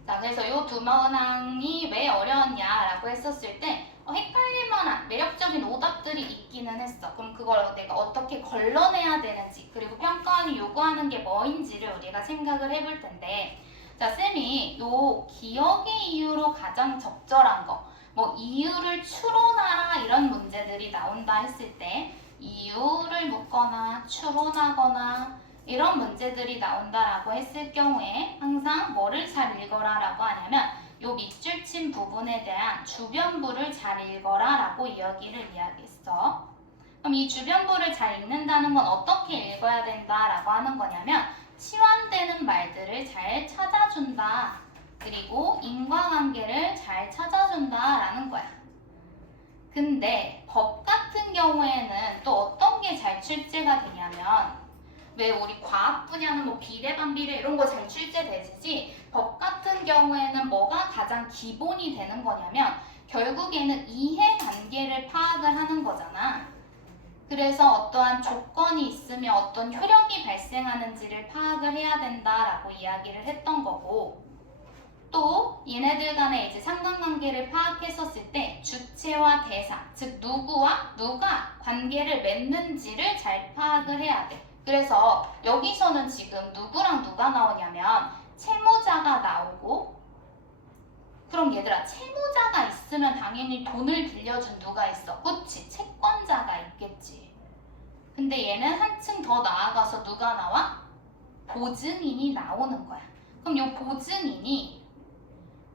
자, 그래서 이 두 문항이 왜 어려웠냐라고 했었을 때 헷갈릴 만한 매력적인 오답들이 있기는 했어. 그럼 그걸 내가 어떻게 걸러내야 되는지, 그리고 평가원이 요구하는 게 뭐인지를 우리가 생각을 해볼 텐데, 자, 쌤이 요 기억의 이유로 가장 적절한 거, 뭐 이유를 추론하라 이런 문제들이 나온다 했을 때 이유를 묻거나 추론하거나 이런 문제들이 나온다라고 했을 경우에 항상 뭐를 잘 읽어라 라고 하냐면 요 밑줄 친 부분에 대한 주변부를 잘 읽어라 라고 이야기했어. 그럼 이 주변부를 잘 읽는다는 건 어떻게 읽어야 된다라고 하는 거냐면 치환되는 말들을 잘 찾아준다. 그리고 인과관계를 잘 찾아준다라는 거야. 근데 법 같은 경우에는 또 어떤 게 잘 출제가 되냐면 왜 우리 과학 분야는 뭐 비례반비례 이런 거 잘 출제되지 법 같은 경우에는 뭐가 가장 기본이 되는 거냐면 결국에는 이해관계를 파악을 하는 거잖아. 그래서 어떠한 조건이 있으면 어떤 효력이 발생하는지를 파악을 해야 된다라고 이야기를 했던 거고 또 얘네들 간의 이제 상관관계를 파악했었을 때 주체와 대상, 즉 누구와 누가 관계를 맺는지를 잘 파악을 해야 돼. 그래서 여기서는 지금 누구랑 누가 나오냐면 채무자가 나오고 그럼 얘들아 채무자가 있으면 당연히 돈을 빌려준 누가 있어? 그치? 채권자가 있겠지. 근데 얘는 한층 더 나아가서 누가 나와? 보증인이 나오는 거야. 그럼 이 보증인이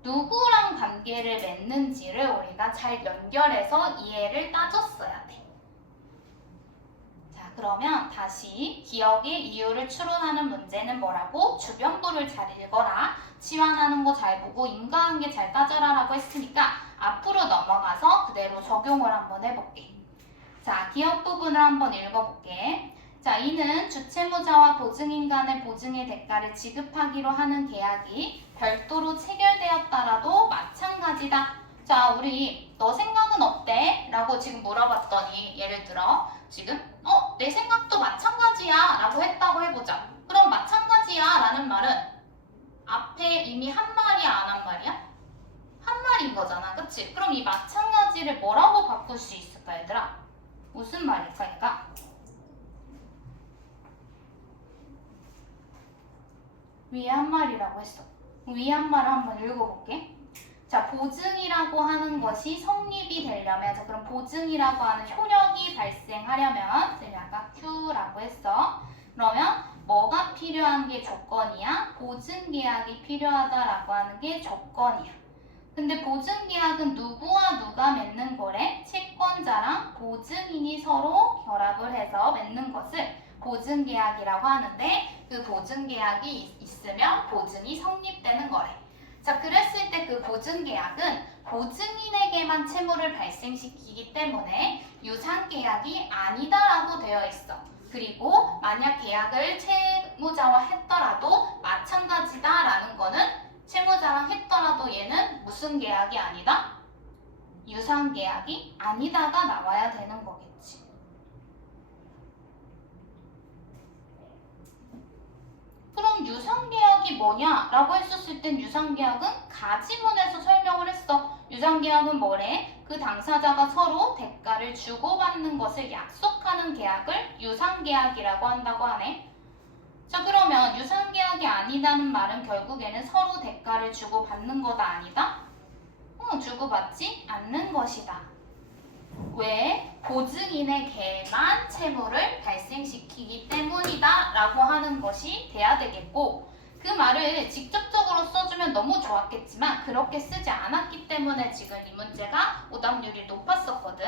누구랑 관계를 맺는지를 우리가 잘 연결해서 이해를 따졌어야 돼. 자, 그러면 다시 기억의 이유를 추론하는 문제는 뭐라고? 주변부를 잘 읽어라. 치환하는 거 잘 보고 인과관계 잘 따져라 라고 했으니까 앞으로 넘어가서 그대로 적용을 한번 해볼게. 자, 기억 부분을 한번 읽어볼게. 자, 이는 주채무자와 보증인 간의 보증의 대가를 지급하기로 하는 계약이 별도로 체결되었다라도 마찬가지다. 자, 우리 너 생각은 어때? 라고 지금 물어봤더니 예를 들어 지금 내 생각도 마찬가지야 라고 했다고 해보자. 그럼 마찬가지야 라는 말은 앞에 이미 한 말이야 안 한 말이야? 한 말인 거잖아. 그치? 그럼 이 마찬가지를 뭐라고 바꿀 수 있을까 얘들아? 무슨 말일까 얘가? 위에 한 말이라고 했어. 위에 한 말을 한번 읽어볼게. 자, 보증이라고 하는 것이 성립이 되려면 자, 그럼 보증이라고 하는 효력이 발생하려면 제가 아까 Q라고 했어. 그러면 뭐가 필요한 게 조건이야? 보증계약이 필요하다라고 하는 게 조건이야. 근데 보증계약은 누구와 누가 맺는 거래? 채권자랑 보증인이 서로 결합을 해서 맺는 것을 보증계약이라고 하는데 그 보증계약이 있으면 보증이 성립되는 거래. 자, 그랬을 때 그 보증계약은 보증인에게만 채무를 발생시키기 때문에 유상계약이 아니다라고 되어 있어. 그리고 만약 계약을 채무자와 했더라도 마찬가지다라는 거는 채무자랑 했더라도 얘는 무슨 계약이 아니다? 유상계약이 아니다가 나와야 되는 거겠지. 그럼 유상계약이 뭐냐? 라고 했었을 땐 유상계약은 가지문에서 설명을 했어. 유상계약은 뭐래? 그 당사자가 서로 대가를 주고받는 것을 약속하는 계약을 유상계약이라고 한다고 하네. 자, 그러면 유상계약이 아니다는 말은 결국에는 서로 대가를 주고받는 거다 아니다? 주고받지 않는 것이다. 왜? 보증인에게만 채무를 발생시키기 때문이다 라고 하는 것이 돼야 되겠고 그 말을 직접적으로 써주면 너무 좋았겠지만 그렇게 쓰지 않았기 때문에 지금 이 문제가 오답률이 높았었거든.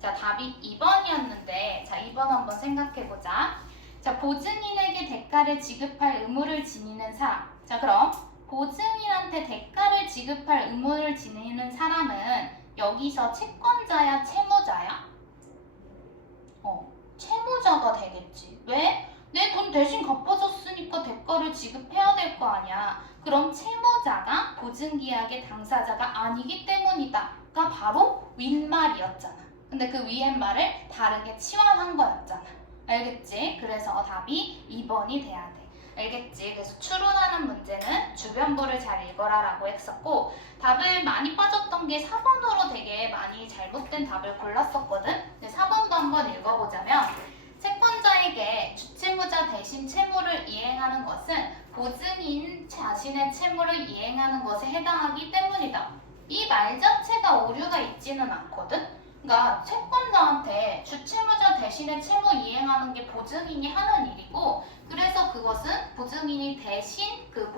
자, 답이 2번이었는데 자, 2번 한번 생각해보자. 자, 보증인에게 대가를 지급할 의무를 지니는 사람. 자, 그럼 보증인한테 대가를 지급할 의무를 지니는 사람은 여기서 채권자야, 채무자야? 채무자가 되겠지. 왜? 내 돈 대신 갚아줬으니까 대가를 지급해야 될 거 아니야. 그럼 채무자가 보증계약의 당사자가 아니기 때문이다가 바로 윗말이었잖아. 근데 그 위에 말을 다르게 치환한 거였잖아. 알겠지? 그래서 답이 2번이 돼야 돼. 알겠지? 그래서 추론하는 문제는 주변부를 잘 읽어라 라고 했었고 답을 많이 빠졌던 게 4번으로 되게 많이 잘못된 답을 골랐었거든? 4번도 한번 읽어보자면 채권자에게 주채무자 대신 채무를 이행하는 것은 보증인 자신의 채무를 이행하는 것에 해당하기 때문이다. 이 말 자체가 오류가 있지는 않거든? 그러니까 채권자한테 주채무자 대신에 채무 이행하는 게 보증인이 하는 일이고 그래서 그것은 보증인이 대신 그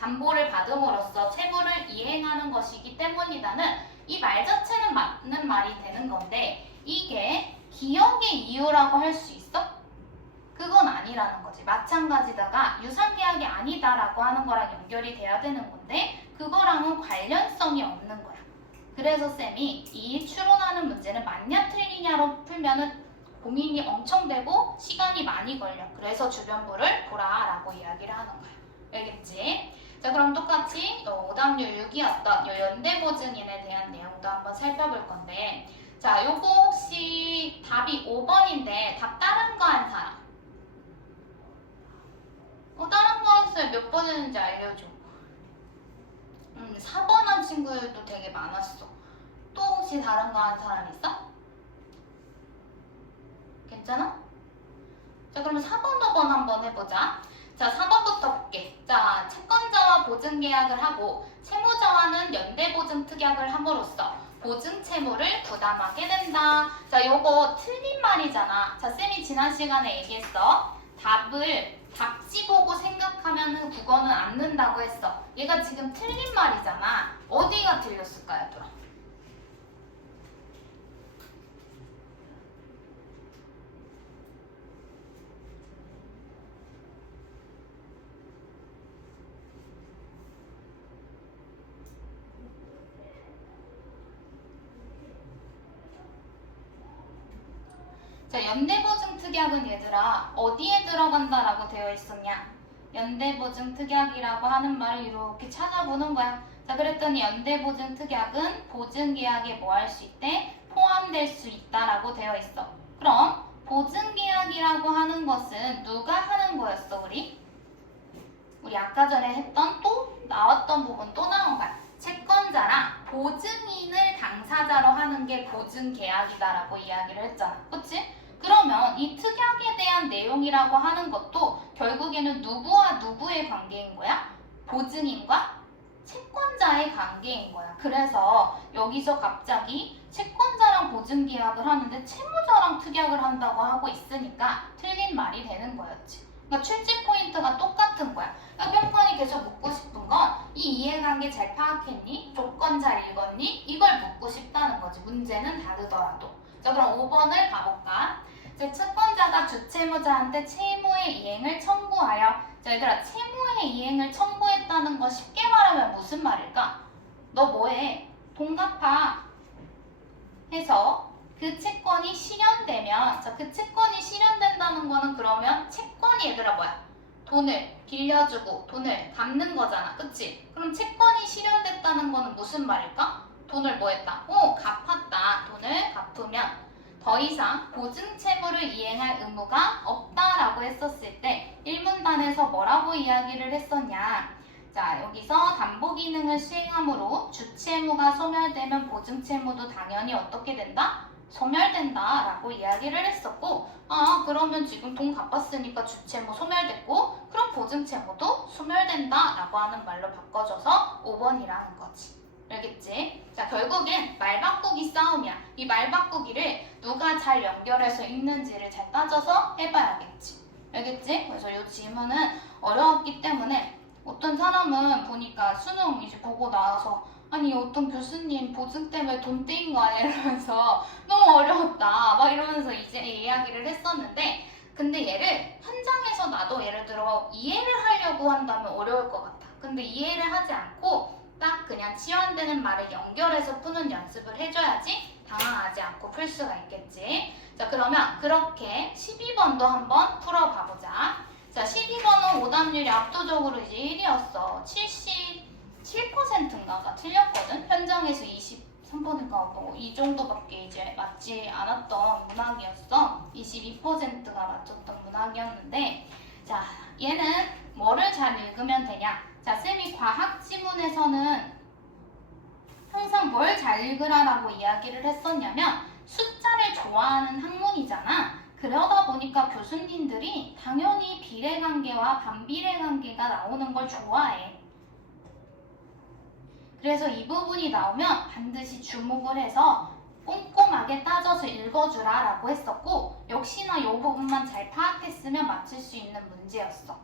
담보를 받음으로써 채무를 이행하는 것이기 때문이다는 이 말 자체는 맞는 말이 되는 건데 이게 기억의 이유라고 할 수 있어? 그건 아니다. 아니라는 거지. 마찬가지다가 유상계약이 아니다라고 하는 거랑 연결이 돼야 되는 건데 그거랑은 관련성이 없는 거야. 그래서 쌤이 이 추론하는 문제는 맞냐 틀리냐로 풀면은 고민이 엄청 되고 시간이 많이 걸려. 그래서 주변부를 보라라고 이야기를 하는 거야. 알겠지? 자, 그럼 똑같이 오답률 6이었던 요 연대보증인에 대한 내용도 한번 살펴볼 건데, 자, 요거 혹시 답이 5번인데 답 다른 거 한 사람? 다른 거 했어요. 몇 번 했는지 알려줘. 4번 한 친구들도 되게 많았어. 또 혹시 다른 거 한 사람 있어? 괜찮아? 자, 그러면 4번, 5번 한번 해보자. 자, 4번부터 볼게. 자, 채권자와 보증계약을 하고 채무자와는 연대보증특약을 함으로써 보증채무를 부담하게 된다. 자, 요거 틀린 말이잖아. 자, 쌤이 지난 시간에 얘기했어. 답지 보고 생각하면 국어는 안 는다고 했어. 얘가 지금 틀린 말이잖아. 어디가 틀렸을까, 얘들아? 자, 연대보증특약은 얘들아 어디에 들어간다라고 되어 있었냐? 연대보증특약이라고 하는 말을 이렇게 찾아보는 거야. 자, 그랬더니 연대보증특약은 보증계약에 뭐 할 수 있대? 포함될 수 있다라고 되어 있어. 그럼 보증계약이라고 하는 것은 누가 하는 거였어, 우리 아까 전에 했던 또 나왔던 부분 또 나온 거야. 채권자랑 보증인을 당사자로 하는 게 보증계약이다라고 이야기를 했잖아. 그치? 그러면 이 특약에 대한 내용이라고 하는 것도 결국에는 누구와 누구의 관계인 거야? 보증인과 채권자의 관계인 거야. 그래서 여기서 갑자기 채권자랑 보증계약을 하는데 채무자랑 특약을 한다고 하고 있으니까 틀린 말이 되는 거였지. 그러니까 출제 포인트가 똑같은 거야. 그러니까 평판이 계속 묻고 싶은 건 이 이해관계 잘 파악했니? 조건 잘 읽었니? 이걸 묻고 싶다는 거지. 문제는 다르더라도. 자, 그럼 5번을 가볼까? 자, 채권자가 주채무자한테 채무의 이행을 청구하여. 자, 얘들아, 채무의 이행을 청구했다는 거 쉽게 말하면 무슨 말일까? 너 뭐해? 돈 갚아 해서 그 채권이 실현되면, 자, 그 채권이 실현된다는 거는 그러면 채권이 얘들아 뭐야? 돈을 빌려주고 돈을 갚는 거잖아. 그치? 그럼 채권이 실현됐다는 거는 무슨 말일까? 돈을 뭐 했다? 갚았다. 돈을 갚으면 더 이상 보증채무를 이행할 의무가 없다라고 했었을 때 1문단에서 뭐라고 이야기를 했었냐? 자, 여기서 담보 기능을 수행함으로 주채무가 소멸되면 보증채무도 당연히 어떻게 된다? 소멸된다 라고 이야기를 했었고, 그러면 지금 돈 갚았으니까 주채무 소멸됐고 그럼 보증채무도 소멸된다 라고 하는 말로 바꿔줘서 5번이라는 거지. 알겠지? 자, 결국엔 말바꾸기 싸움이야. 이 말바꾸기를 누가 잘 연결해서 읽는지를 잘 따져서 해봐야겠지. 알겠지? 그래서 이 질문은 어려웠기 때문에 어떤 사람은 보니까 수능 이제 보고 나와서 아니 어떤 교수님 보증 때문에 돈 떼인 거 아니야 이러면서 너무 어려웠다 막 이러면서 이제 이야기를 했었는데, 근데 얘를 현장에서 나도 예를 들어 이해를 하려고 한다면 어려울 것 같아. 근데 이해를 하지 않고 딱 그냥 치환되는 말을 연결해서 푸는 연습을 해줘야지 당황하지 않고 풀 수가 있겠지. 자, 그러면 그렇게 12번도 한번 풀어봐보자. 자, 12번은 오답률이 압도적으로 이제 1이었어. 77%인가가 틀렸거든. 현장에서 23%가 없고 이 정도밖에 이제 맞지 않았던 문항이었어. 22%가 맞췄던 문항이었는데, 자, 얘는 뭐를 잘 읽으면 되냐? 자, 쌤이 과학 지문에서는 항상 뭘 잘 읽으라라고 이야기를 했었냐면 숫자를 좋아하는 학문이잖아. 그러다 보니까 교수님들이 당연히 비례관계와 반비례관계가 나오는 걸 좋아해. 그래서 이 부분이 나오면 반드시 주목을 해서 꼼꼼하게 따져서 읽어주라 라고 했었고, 역시나 이 부분만 잘 파악했으면 맞출 수 있는 문제였어.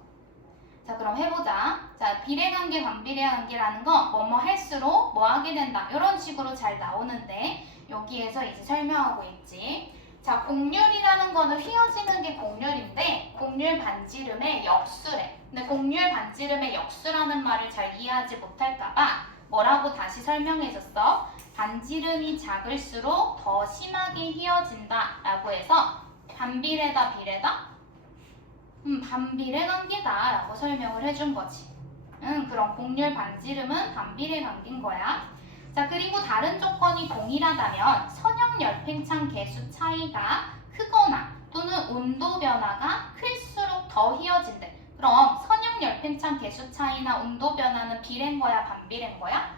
자, 그럼 해보자. 자, 비례관계, 반비례관계라는 건 뭐뭐 할수록 뭐 하게 된다 이런 식으로 잘 나오는데 여기에서 이제 설명하고 있지. 자, 곡률이라는 거는 휘어지는 게 곡률인데 곡률 반지름의 역수래. 근데 곡률 반지름의 역수라는 말을 잘 이해하지 못할까봐 뭐라고 다시 설명해줬어? 반지름이 작을수록 더 심하게 휘어진다 라고 해서 반비례다 비례다? 반비례 관계다 라고 설명을 해준 거지. 그럼 곡률 반지름은 반비례 관계인 거야. 자, 그리고 다른 조건이 동일하다면 선형 열팽창 개수 차이가 크거나 또는 온도 변화가 클수록 더 휘어진대. 그럼 선형 열팽창 개수 차이나 온도 변화는 비례인 거야, 반비례인 거야?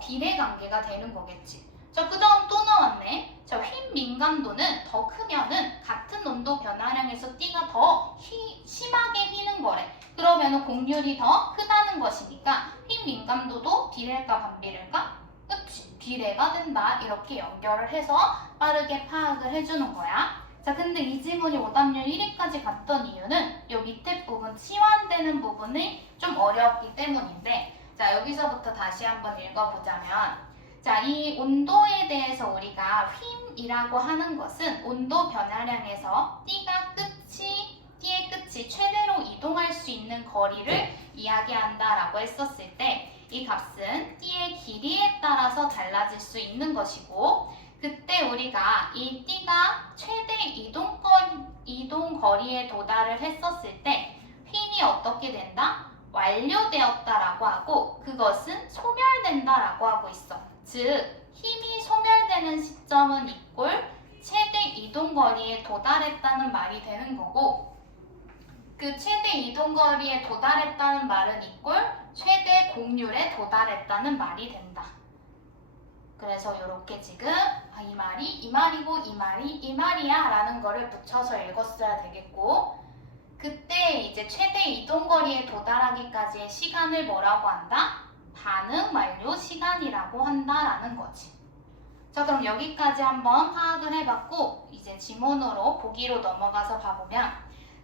비례 관계가 되는 거겠지. 자, 그 다음 또 나왔네. 자, 휨 민감도는 더 크면은 같은 온도 변화량에서 띠가 더 심하게 휘는 거래. 그러면은 곡률이 더 크다는 것이니까 휨 민감도도 비례일까 반비례일까? 그치? 비례가 된다. 이렇게 연결을 해서 빠르게 파악을 해주는 거야. 자, 근데 이 지문이 오답률 1위까지 갔던 이유는 요 밑에 부분, 치환되는 부분이 좀 어려웠기 때문인데, 자, 여기서부터 다시 한번 읽어보자면, 자, 이 온도에 대해서 우리가 휨이라고 하는 것은 온도 변화량에서 띠의 끝이 최대로 이동할 수 있는 거리를 이야기한다라고 했었을 때, 이 값은 띠의 길이에 따라서 달라질 수 있는 것이고, 그때 우리가 이 띠가 최대 이동 거리에 도달을 했었을 때 휨이 어떻게 된다? 완료되었다라고 하고 그것은 소멸된다라고 하고 있어. 즉, 힘이 소멸되는 시점은 이꼴 최대 이동 거리에 도달했다는 말이 되는 거고, 그 최대 이동 거리에 도달했다는 말은 이꼴 최대 곡률에 도달했다는 말이 된다. 그래서 이렇게 지금 이 말이 이 말이고 이 말이 이 말이야 라는 거를 붙여서 읽었어야 되겠고, 그때 이제 최대 이동거리에 도달하기까지의 시간을 뭐라고 한다? 반응 완료 시간이라고 한다라는 거지. 자, 그럼 여기까지 한번 파악을 해봤고 이제 지문으로 보기로 넘어가서 봐보면,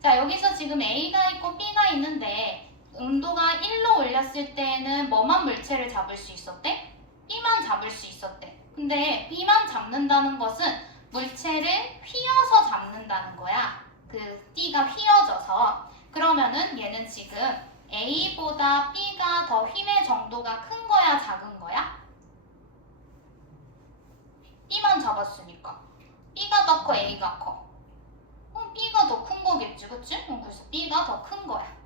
자, 여기서 지금 A가 있고 B가 있는데 온도가 1로 올렸을 때에는 뭐만 물체를 잡을 수 있었대? B만 잡을 수 있었대. 근데 B만 잡는다는 것은 물체를 휘어서 잡는다는 거야. 그 D가 휘어져서. 그러면은 얘는 지금 A보다 B가 더 힘의 정도가 큰 거야, 작은 거야? B만 잡았으니까 B가 더 커, A가 커? B가 더 큰 거겠지, 그치? 그래서 B가 더 큰 거야.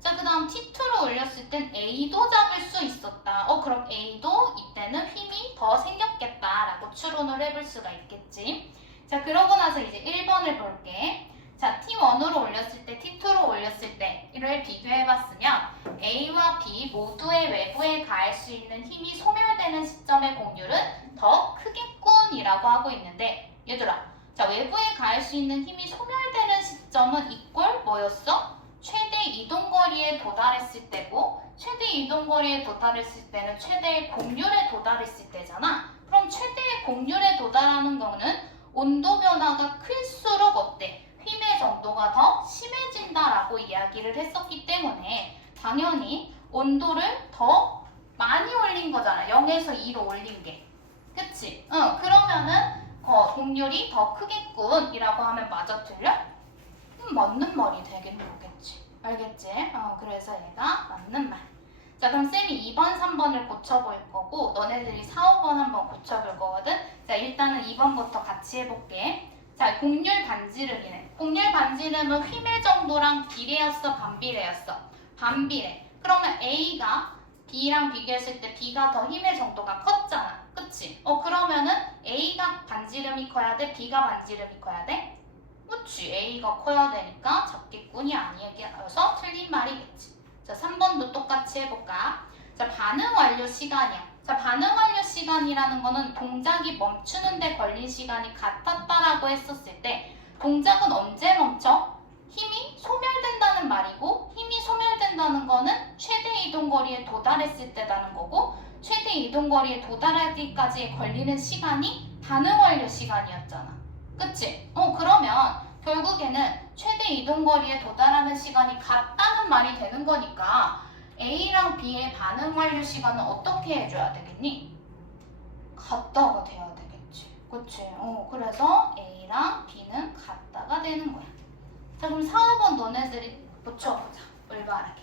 자, 그 다음 T2로 올렸을 땐 A도 잡을 수 있었다. 그럼 A도 이때는 힘이 더 생겼겠다라고 추론을 해볼 수가 있겠지. 자, 그러고 나서 이제 1번을 볼게. 자, T1으로 올렸을 때, T2로 올렸을 때를 비교해봤으면 A와 B 모두의 외부에 가할 수 있는 힘이 소멸되는 시점의 곡률은 더 크겠군이라고 하고 있는데, 얘들아, 자, 외부에 가할 수 있는 힘이 소멸되는 시점은 이꼴 뭐였어? 최대 이동거리에 도달했을 때고, 최대 이동거리에 도달했을 때는 최대의 곡률에 도달했을 때잖아. 그럼 최대의 곡률에 도달하는 거는 온도 변화가 클수록 어때? 휨의 정도가 더 심해진다라고 이야기를 했었기 때문에 당연히 온도를 더 많이 올린 거잖아. 0에서 2로 올린 게. 그치? 그러면은 곡률이 더 크겠군 이라고 하면 맞아 틀려? 맞는 말이 되긴 거겠지. 알겠지? 그래서 얘가 맞는 말. 자, 그럼 쌤이 2번, 3번을 고쳐볼 거고 너네들이 4, 5번 한번 고쳐볼 거거든. 자, 일단은 2번부터 같이 해볼게. 자, 곡률 반지름이네. 곡률 반지름은 휨의 정도랑 비례였어, 반비례였어? 반비례. 그러면 A가 B랑 비교했을 때 B가 더 휨의 정도가 컸잖아. 그치? 그러면은 A가 반지름이 커야 돼? B가 반지름이 커야 돼? 그치? A가 커야 되니까 잡기꾼이 아니어서 틀린 말이겠지. 자, 3번도 똑같이 해볼까? 자, 반응 완료 시간이야. 자, 반응 완료 시간이라는 거는 동작이 멈추는 데 걸린 시간이 같았다라고 했었을 때 동작은 언제 멈춰? 힘이 소멸된다는 말이고, 힘이 소멸된다는 거는 최대 이동거리에 도달했을 때라는 거고, 최대 이동거리에 도달하기까지 걸리는 시간이 반응 완료 시간이었잖아. 그치? 그러면 결국에는 최대 이동거리에 도달하는 시간이 같다는 말이 되는 거니까 A랑 B의 반응 완료 시간은 어떻게 해줘야 되겠니? 같다가 돼야 되겠지. 그치? 그래서 A랑 B는 같다가 되는 거야. 자, 그럼 4, 5번 너네들이 고쳐보자. 올바르게.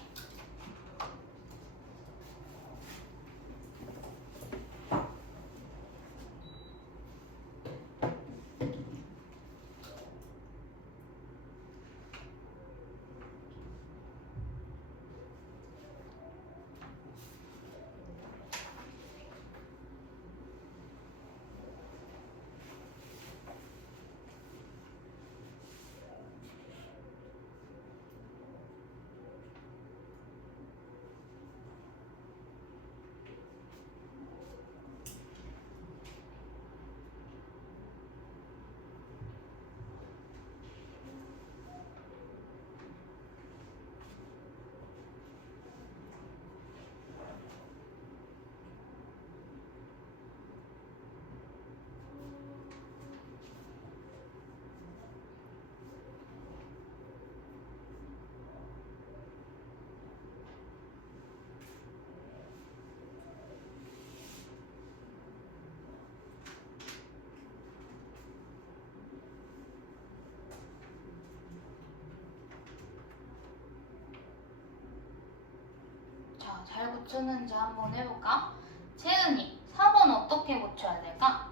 자, 잘 고쳤는지 한번 해볼까? 채은이, 4번 어떻게 고쳐야 될까?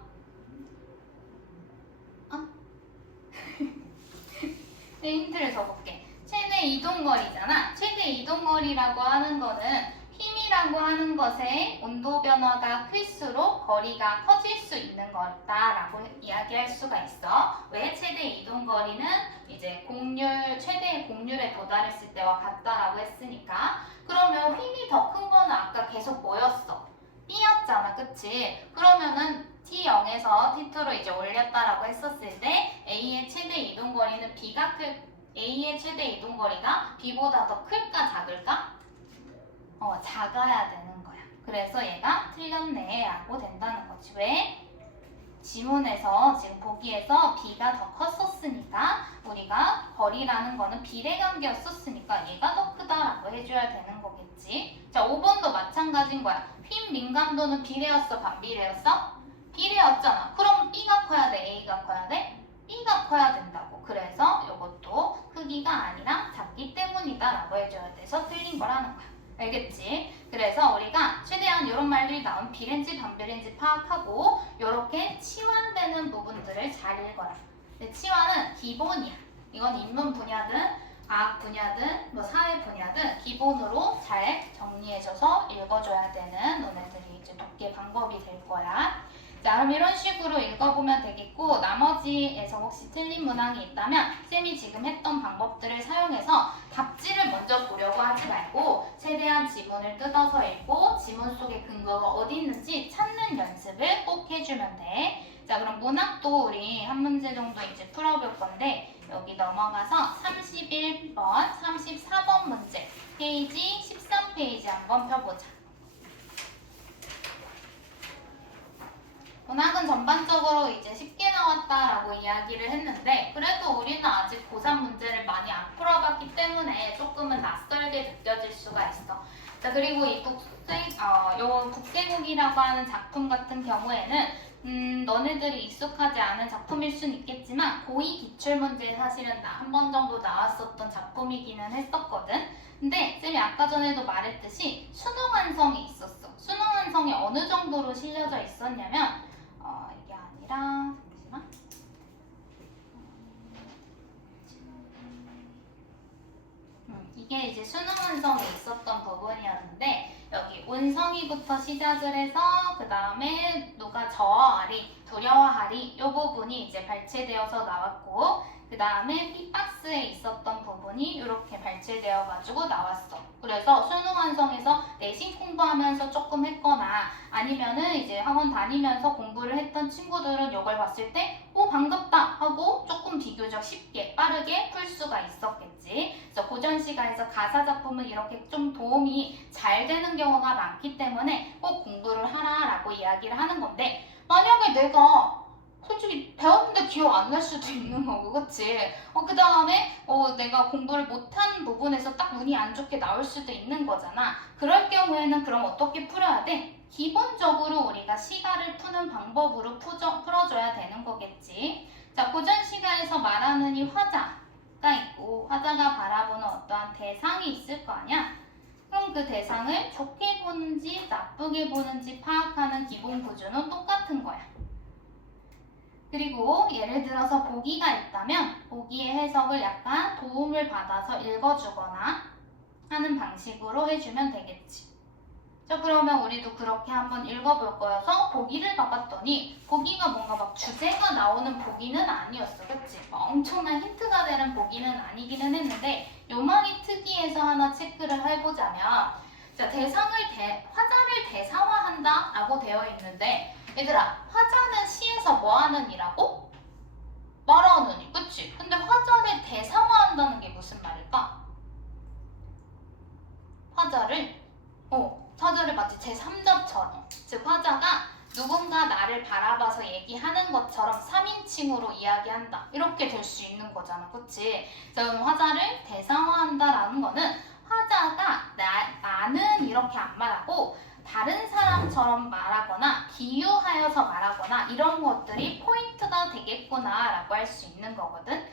네, 힌트를 줘볼게. 최대 이동거리잖아. 최대 이동거리라고 하는 거는 힘이라고 하는 것의 온도 변화가 클수록 거리가 커질 수 있는 거다라고 이야기할 수가 있어. 왜? 최대 이동거리는 이제 곡률, 최대의 곡률에 도달했을 때와 같다라고 했으니까. 그러면 힘이 더 큰 거는 아까 계속 뭐였어? B였잖아, 그치? 그러면은 T0에서 T2로 이제 올렸다라고 했었을 때 A의 최대 이동거리는 A의 최대 이동거리가 B보다 더 클까 작을까? 작아야 되는 거야. 그래서 얘가 틀렸네 라고 된다는 거지. 왜? 지문에서 지금 보기에서 B가 더 컸었으니까 우리가 거리라는 거는 비례관계였었으니까 얘가 더 크다라고 해줘야 되는 거겠지. 자, 5번도 마찬가지인 거야. 힘 민감도는 비례였어, 반비례였어? 비례였잖아. 그럼 B가 커야 돼, A가 커야 돼? B가 커야 된다고. 그래서 이것도 크기가 아니라 작기 때문이다라고 해줘야 돼서 틀린 거라는 거야. 알겠지? 그래서 우리가 최대한 이런 말들이 나온 비례인지 반비례인지 파악하고 이렇게 치환되는 부분들을 잘 읽어라. 근데 치환은 기본이야. 이건 인문 분야든 과학 분야든 뭐 사회 분야든 기본으로 잘 정리해줘서 읽어줘야 되는 너네들이 이제 독해 방법이 될 거야. 자, 그럼 이런 식으로 읽어보면 되겠고 나머지에서 혹시 틀린 문항이 있다면 쌤이 지금 했던 방법들을 사용해서 답지를 먼저 보려고 하지 말고 최대한 지문을 뜯어서 읽고 지문 속에 근거가 어디 있는지 찾는 연습을 꼭 해주면 돼. 자, 그럼 문학도 우리 한 문제 정도 이제 풀어볼 건데 여기 넘어가서 31번, 34번 문제 페이지 13페이지 한번 펴보자. 문학은 전반적으로 이제 쉽게 나왔다라고 이야기를 했는데 그래도 우리는 아직 고3 문제를 많이 안 풀어봤기 때문에 조금은 낯설게 느껴질 수가 있어. 자, 그리고 이 국제국이라고 하는 작품 같은 경우에는 너네들이 익숙하지 않은 작품일 수는 있겠지만 고2 기출문제에 사실은 한 번 정도 나왔었던 작품이기는 했었거든. 근데 쌤이 아까 전에도 말했듯이 수능 완성이 있었어. 수능 완성이 어느 정도로 실려져 있었냐면 이게 아니라 잠시만. 이게 이제 수능 완성이 있었던 부분이었는데 여기 운성이부터 시작을 해서 그 다음에 누가 저하리, 두려워하리 이 부분이 이제 발췌되어서 나왔고 그 다음에 B박스에 있었던 부분이 이렇게 발췌되어 가지고 나왔어. 그래서 수능 완성에서 내신 공부하면서 조금 했거나 아니면은 이제 학원 다니면서 공부를 했던 친구들은 이걸 봤을 때 반갑다 하고 조금 비교적 쉽게 빠르게 풀 수가 있었겠지. 그래서 고전 시간에서 가사 작품은 이렇게 좀 도움이 잘 되는 경우가 많기 때문에 꼭 공부를 하라라고 이야기를 하는 건데 만약에 내가 솔직히 배웠는데 기억 안 날 수도 있는 거고, 그치? 그 다음에 내가 공부를 못한 부분에서 딱 운이 안 좋게 나올 수도 있는 거잖아. 그럴 경우에는 그럼 어떻게 풀어야 돼? 기본적으로 우리가 시가를 푸는 방법으로 풀어줘야 되는 거겠지. 자, 고전 시가에서 말하는 이 화자가 누군가 있고 화자가 바라보는 어떠한 대상이 있을 거 아니야? 그럼 그 대상을 좋게 보는지 나쁘게 보는지 파악하는 기본 구조는 똑같은 거야. 그리고 예를 들어서 보기가 있다면 보기의 해석을 약간 도움을 받아서 읽어주거나 하는 방식으로 해주면 되겠지. 자, 그러면 우리도 그렇게 한번 읽어볼 거여서 보기를 봐봤더니 보기가 뭔가 막 주제가 나오는 보기는 아니었어. 그치? 엄청난 힌트가 되는 보기는 아니기는 했는데 요만이 특이해서 하나 체크를 해보자면 자, 화자를 대상화한다 라고 되어 있는데 얘들아, 화자는 시에서 뭐 하는 이라고? 말하는 이, 그치? 근데 화자를 대상화한다는 게 무슨 말일까? 화자를 마치 제3자처럼, 즉 화자가 누군가 나를 바라봐서 얘기하는 것처럼 3인칭으로 이야기한다. 이렇게 될 수 있는 거잖아. 그치? 그럼 화자를 대상화한다라는 거는 화자가 나는 이렇게 안 말하고 다른 사람처럼 말하거나 비유하여서 말하거나 이런 것들이 포인트가 되겠구나 라고 할 수 있는 거거든.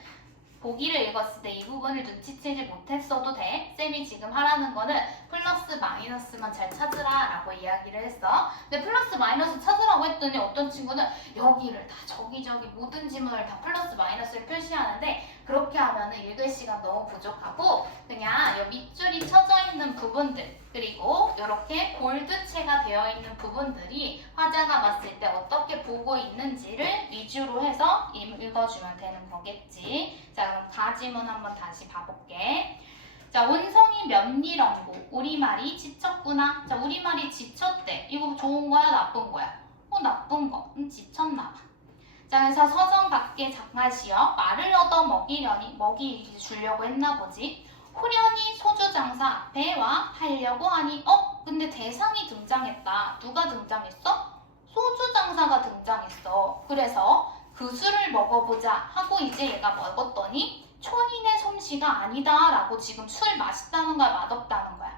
보기를 읽었을 때 이 부분을 눈치채지 못했어도 돼. 쌤이 지금 하라는 거는 플러스 마이너스만 잘 찾으라 라고 이야기를 했어. 근데 플러스 마이너스 찾으라고 했더니 어떤 친구는 여기를 다 저기저기 모든 지문을 다 플러스 마이너스를 표시하는데 그렇게 하면은 읽을 시간 너무 부족하고 그냥 이 밑줄이 쳐져 있는 부분들 그리고 이렇게 볼드체가 되어 있는 부분들이 화자가 봤을 때 어떻게 보고 있는지를 위주로 해서 읽어주면 되는 거겠지. 자, 그럼 가지문 한번 다시 봐볼게. 자, 온성이 면리렁고 우리말이 지쳤구나. 자, 우리말이 지쳤대. 이거 좋은 거야 나쁜 거야? 나쁜 거. 지쳤나 봐. 자, 그래서 서점 밖에 장가시어 말을 얻어 먹이 주려고 했나 보지. 호련히 소주 장사 앞에 와 팔려고 하니 근데 대상이 등장했다. 누가 등장했어? 소주 장사가 등장했어. 그래서 그 술을 먹어보자 하고 이제 얘가 먹었더니 촌인의 솜씨가 아니다 라고 지금 술 맛있다는 거야 맛없다는 거야?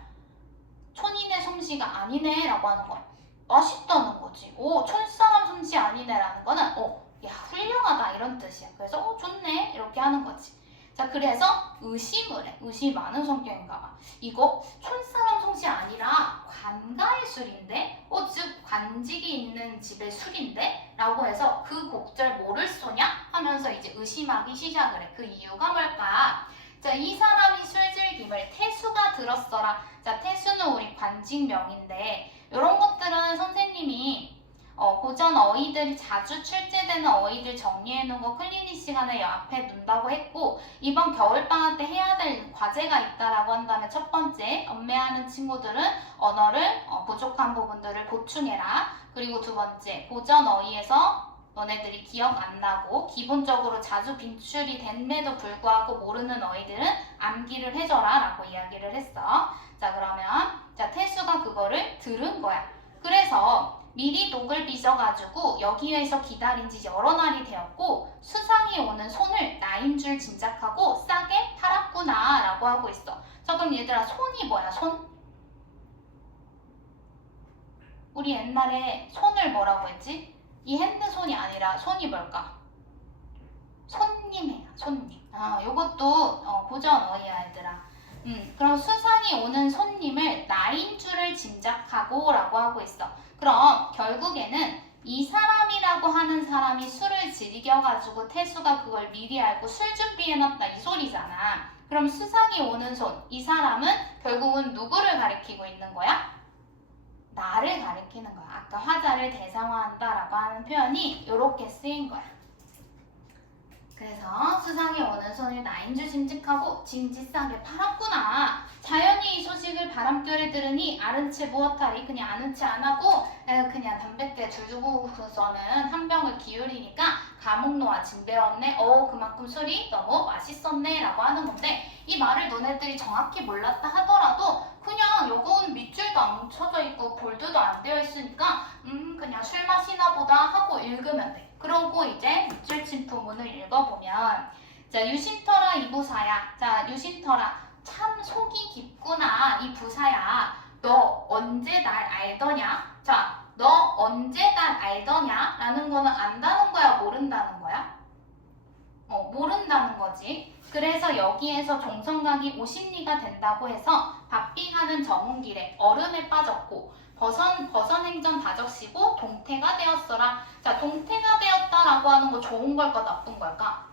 촌인의 솜씨가 아니네 라고 하는 거야. 맛있다는 거지. 촌사람 솜씨 아니네 라는 거는 야 훌륭하다 이런 뜻이야. 그래서 좋네 이렇게 하는 거지. 자, 그래서 의심을 해. 의심하는 성격인가 봐. 이거 촌사람 솜씨 아니라 관가의 술인데? 즉 관직이 있는 집의 술인데? 라고 해서 그 곡절 뭐를 쏘냐? 하면서 이제 의심하기 시작을 해. 그 이유가 뭘까? 자, 이 사람이 술즐김을 태수가 들었어라. 자, 태수는 우리 관직명인데 이런 것들은 선생님이 고전 어휘들이 자주 출제되는 어휘들 정리해놓은 거 클리닉 시간에 앞에 둔다고 했고 이번 겨울방학 때 해야 될 과제가 있다라고 한다면 첫 번째 엄매하는 친구들은 언어를 부족한 부분들을 보충해라. 그리고 두 번째 고전 어휘에서 너네들이 기억 안 나고 기본적으로 자주 빈출이 됨에도 불구하고 모르는 어휘들은 암기를 해줘라 라고 이야기를 했어. 자, 그러면 태수가 그거를 들은 거야. 그래서 미리 녹을 빚어가지고 여기에서 기다린 지 여러 날이 되었고 수상이 오는 손을 나인 줄 짐작하고 싸게 팔았구나 라고 하고 있어. 자, 그럼 얘들아 손이 뭐야? 손? 우리 옛날에 손을 뭐라고 했지? 이 핸드손이 아니라 손이 뭘까? 손님이야 손님. 요것도 고전 어휘야 얘들아. 그럼 수상이 오는 손님을 나인 줄을 짐작하고 라고 하고 있어. 그럼 결국에는 이 사람이라고 하는 사람이 술을 즐겨가지고 태수가 그걸 미리 알고 술 준비해놨다 이 소리잖아. 그럼 수상이 오는 손, 이 사람은 결국은 누구를 가리키고 있는 거야? 나를 가리키는 거야. 아까 화자를 대상화한다라고 하는 표현이 이렇게 쓰인 거야. 그래서 수상이 오는 손을 나인 줄 짐작하고 진지 싸게 팔았구나. 자연히 이 소식을 바람결에 들으니 아는 채 무엇하리 그냥 아는 채 안 하고 그냥 담뱃대 두고서는 한 병을 기울이니까 감옥 놓아 징그럽네. 그만큼 술이 너무 맛있었네 라고 하는 건데 이 말을 너네들이 정확히 몰랐다 하더라도 그냥 요건 밑줄도 안 묻혀져 있고 볼드도 안 되어 있으니까 그냥 술 마시나 보다 하고 읽으면 돼. 그러고 이제 밑줄 침투문을 읽어보면 자, 유심터라 이 부사야. 자, 유심터라 참 속이 깊구나 이 부사야. 너 언제 날 알더냐? 자, 너 언제 날 알더냐? 라는 거는 안다는 거야 모른다는 거야? 모른다는 거지. 그래서 여기에서 종성각이 50리가 된다고 해서 바삐 가는 정운길에 얼음에 빠졌고 버선행전 다 적시고 동태가 되었어라. 자, 동태가 되었다라고 하는 거 좋은 걸까 나쁜 걸까?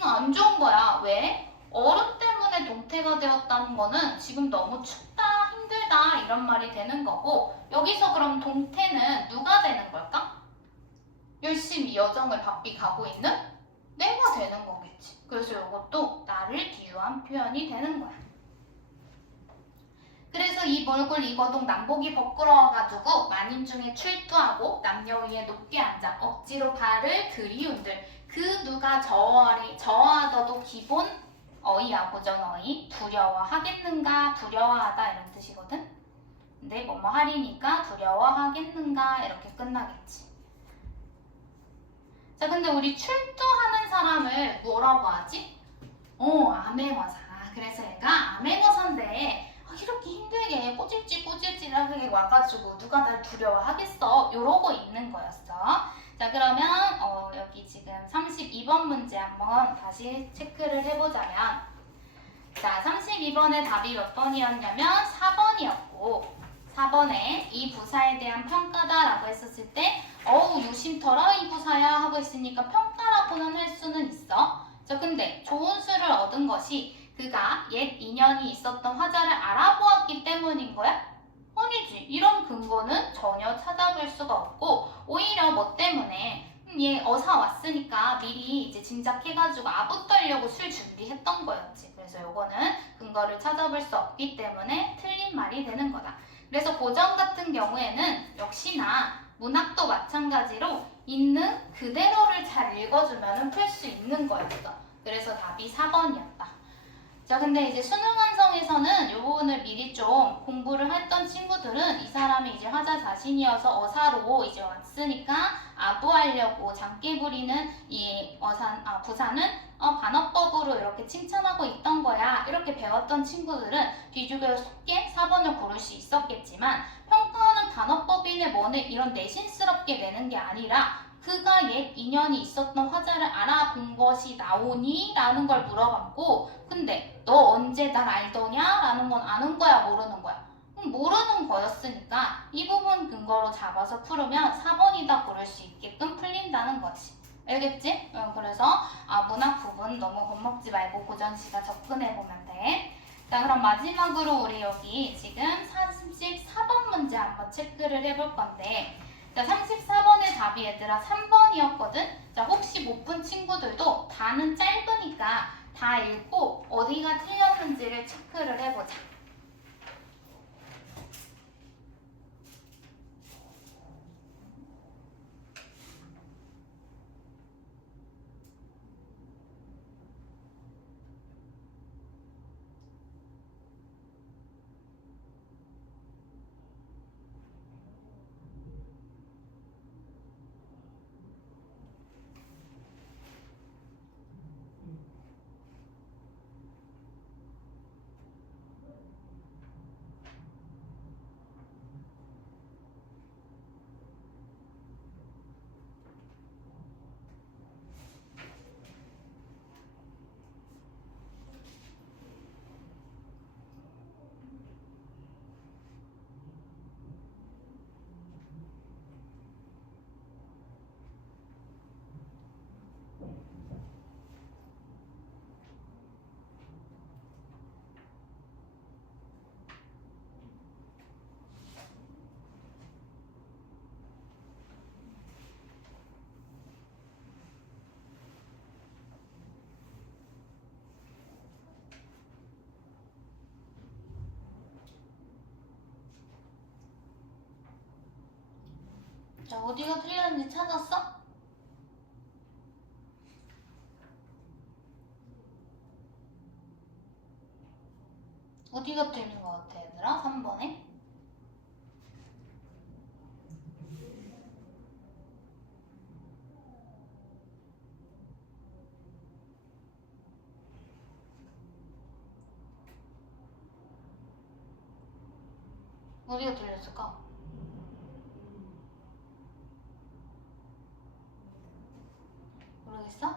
안 좋은 거야. 왜? 얼음 때문에 동태가 되었다는 거는 지금 너무 춥다, 힘들다 이런 말이 되는 거고 여기서 그럼 동태는 누가 되는 걸까? 열심히 여정을 바삐 가고 있는 내가 되는 거겠지. 그래서 이것도 나를 비유한 표현이 되는 거야. 그래서 이 몰골 이거동 남복이 부끄러워가지고 만인 중에 출두하고 남녀 위에 높게 앉아 억지로 발을 들이운들 그 누가 저어하더도 기본 어이야 고전 어이 두려워하겠는가 두려워하다 이런 뜻이거든. 근데 뭐뭐 하리니까 두려워하겠는가 이렇게 끝나겠지. 자, 근데 우리 출두하는 사람을 뭐라고 하지? 암행어사. 그래서 얘가 암행어사인데 이렇게 힘들게 꼬질찔하게 와가지고 누가 날 두려워하겠어? 이러고 있는 거였어. 자, 그러면 여기 지금 32번 문제 한번 다시 체크를 해보자면 자, 32번의 답이 몇 번이었냐면 4번이었고 4번에 이 부사에 대한 평가다라고 했었을 때 유심터라 이 부사야 하고 있으니까 평가라고는 할 수는 있어. 자, 근데 좋은 수를 얻은 것이 그가 옛 인연이 있었던 화자를 알아보았기 때문인 거야? 아니지. 이런 근거는 전혀 찾아볼 수가 없고 오히려 뭐 때문에 얘 어사 왔으니까 미리 이제 짐작해가지고 아부 떨려고 술 준비했던 거였지. 그래서 요거는 근거를 찾아볼 수 없기 때문에 틀린 말이 되는 거다. 그래서 고전 같은 경우에는 역시나 문학도 마찬가지로 있는 그대로를 잘 읽어주면 풀 수 있는 거였어. 그래서 답이 4번이었다. 자, 근데 이제 수능 완성에서는 요 부분을 미리 좀 공부를 했던 친구들은 이 사람이 이제 화자 자신이어서 어사로 이제 왔으니까 아부하려고 장깨 부리는 이 부사는 반어법으로 이렇게 칭찬하고 있던 거야. 이렇게 배웠던 친구들은 비교적 쉽게 4번을 고를 수 있었겠지만 평가하는 반어법이네 뭐네 이런 내신스럽게 내는 게 아니라 그가 옛 인연이 있었던 화자를 알아본 것이 나오니? 라는 걸 물어봤고 근데 너 언제 날 알더냐? 라는 건 아는 거야 모르는 거야? 모르는 거였으니까 이 부분 근거로 잡아서 풀으면 4번이다 고를 수 있게끔 풀린다는 거지. 알겠지? 그래서 문학 부분 너무 겁먹지 말고 고전시가 접근해보면 돼. 자, 그럼 마지막으로 우리 여기 지금 34번 문제 한번 체크를 해볼 건데 자, 34번의 답이 얘들아 3번이었거든? 자, 혹시 못 푼 친구들도 다는 짧으니까 다 읽고 어디가 틀렸는지를 체크를 해보자. 자, 어디가 틀렸는지 찾았어? 어디가 틀린 것 같아 얘들아? 3번에? 어디가 틀렸을까? 모르겠어?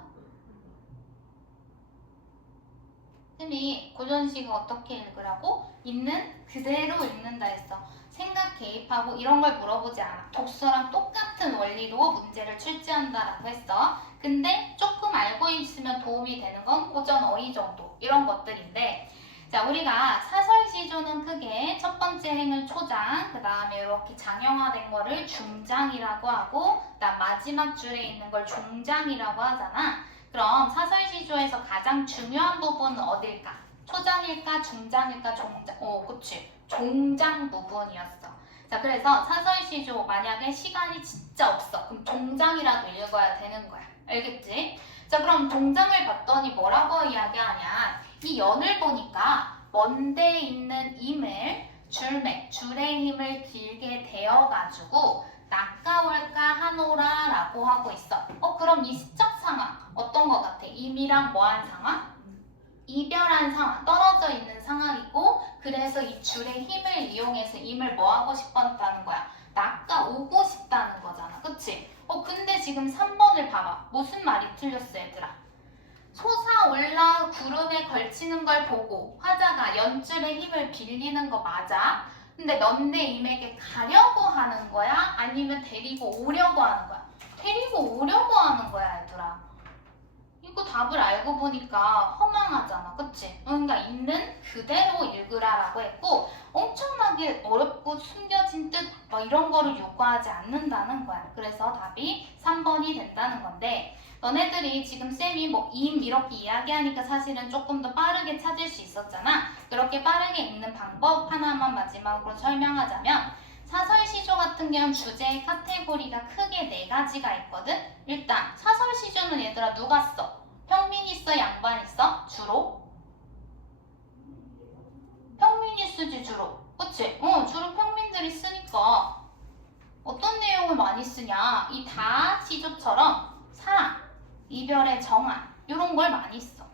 조전식을 어떻게 읽으라고? 있는 그대로 읽는다 했어. 생각 개입하고 이런 걸 물어보지 않아. 독서랑 똑같은 원리로 문제를 출제한다라고 했어. 근데 조금 알고 있으면 도움이 되는 건 고전 어휘 정도 이런 것들인데, 자, 우리가 사설시조는 크게 첫 번째 행을 초장, 그 다음에 이렇게 장형화된 거를 중장이라고 하고, 그다음 마지막 줄에 있는 걸 종장이라고 하잖아. 그럼 사설시조에서 가장 중요한 부분은 어딜까? 초장일까? 중장일까? 종장. 그치. 종장 부분이었어. 자, 그래서 사설시조 만약에 시간이 진짜 없어. 그럼 종장이라도 읽어야 되는 거야. 알겠지? 자, 그럼 종장을 봤더니 뭐라고 이야기하냐? 이 연을 보니까 먼데 있는 임을 줄의 힘을 길게 대어가지고 낚아올까 하노라 라고 하고 있어. 그럼 이 시적 상황 어떤 것 같아? 임이랑 뭐한 상황? 이별한 상황, 떨어져 있는 상황이고, 그래서 이 줄의 힘을 이용해서 임을 뭐 하고 싶었다는 거야? 낚아오고 싶다는 거잖아. 그치? 근데 지금 3번을 봐봐. 무슨 말이 틀렸어, 얘들아? 솟아올라 구름에 걸치는 걸 보고 화자가 연줄의 힘을 빌리는 거 맞아? 근데 넌 내 임에게 가려고 하는 거야? 아니면 데리고 오려고 하는 거야? 데리고 오려고 하는 거야, 얘들아. 이거 답을 알고 보니까 허망하잖아. 그치? 그러니까 있는 그대로 읽으라라고 했고, 엄청나게 어렵고 숨겨진 뜻 뭐 이런 거를 요구하지 않는다는 거야. 그래서 답이 3번이 된다는 건데, 너네들이 지금 쌤이 뭐 임 이렇게 이야기하니까 사실은 조금 더 빠르게 찾을 수 있었잖아. 그렇게 빠르게 읽는 방법 하나만 마지막으로 설명하자면, 사설시조 같은 경우는 주제의 카테고리가 크게 4가지가 있거든. 일단 사설시조는 얘들아 누가 써? 평민 있어? 양반 있어? 주로? 평민이 쓰지 주로. 그치? 주로 평민들이 쓰니까 어떤 내용을 많이 쓰냐? 이 다 시조처럼 사랑, 이별의 정한 이런 걸 많이 써.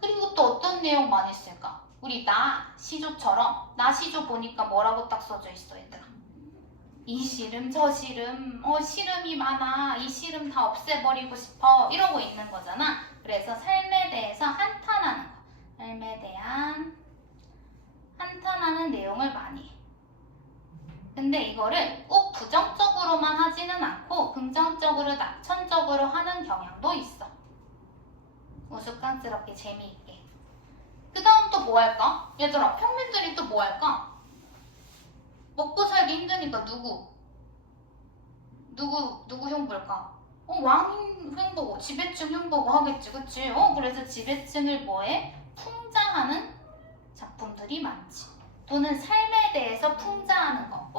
그리고 또 어떤 내용 많이 쓸까? 우리 나 시조처럼, 나 시조 보니까 뭐라고 딱 써져 있어, 얘들아? 이 시름 저 시름, 시름이 많아, 이 시름 다 없애버리고 싶어 이러고 있는 거잖아. 그래서 삶에 대해서 한탄하는 거, 삶에 대한 한탄하는 내용을 많이 해. 근데 이거를 꼭 부정적으로만 하지는 않고 긍정적으로, 낙천적으로 하는 경향도 있어. 우스꽝스럽게 재미있게. 그 다음 또 뭐 할까? 얘들아, 평민들이 또 뭐 할까? 먹고 살기 힘드니까 누구 흉볼까? 왕 흉보고 지배층 흉보고 하겠지, 그치? 그래서 지배층을 뭐해? 풍자하는 작품들이 많지. 또는 삶에 대해서 풍자하는 거.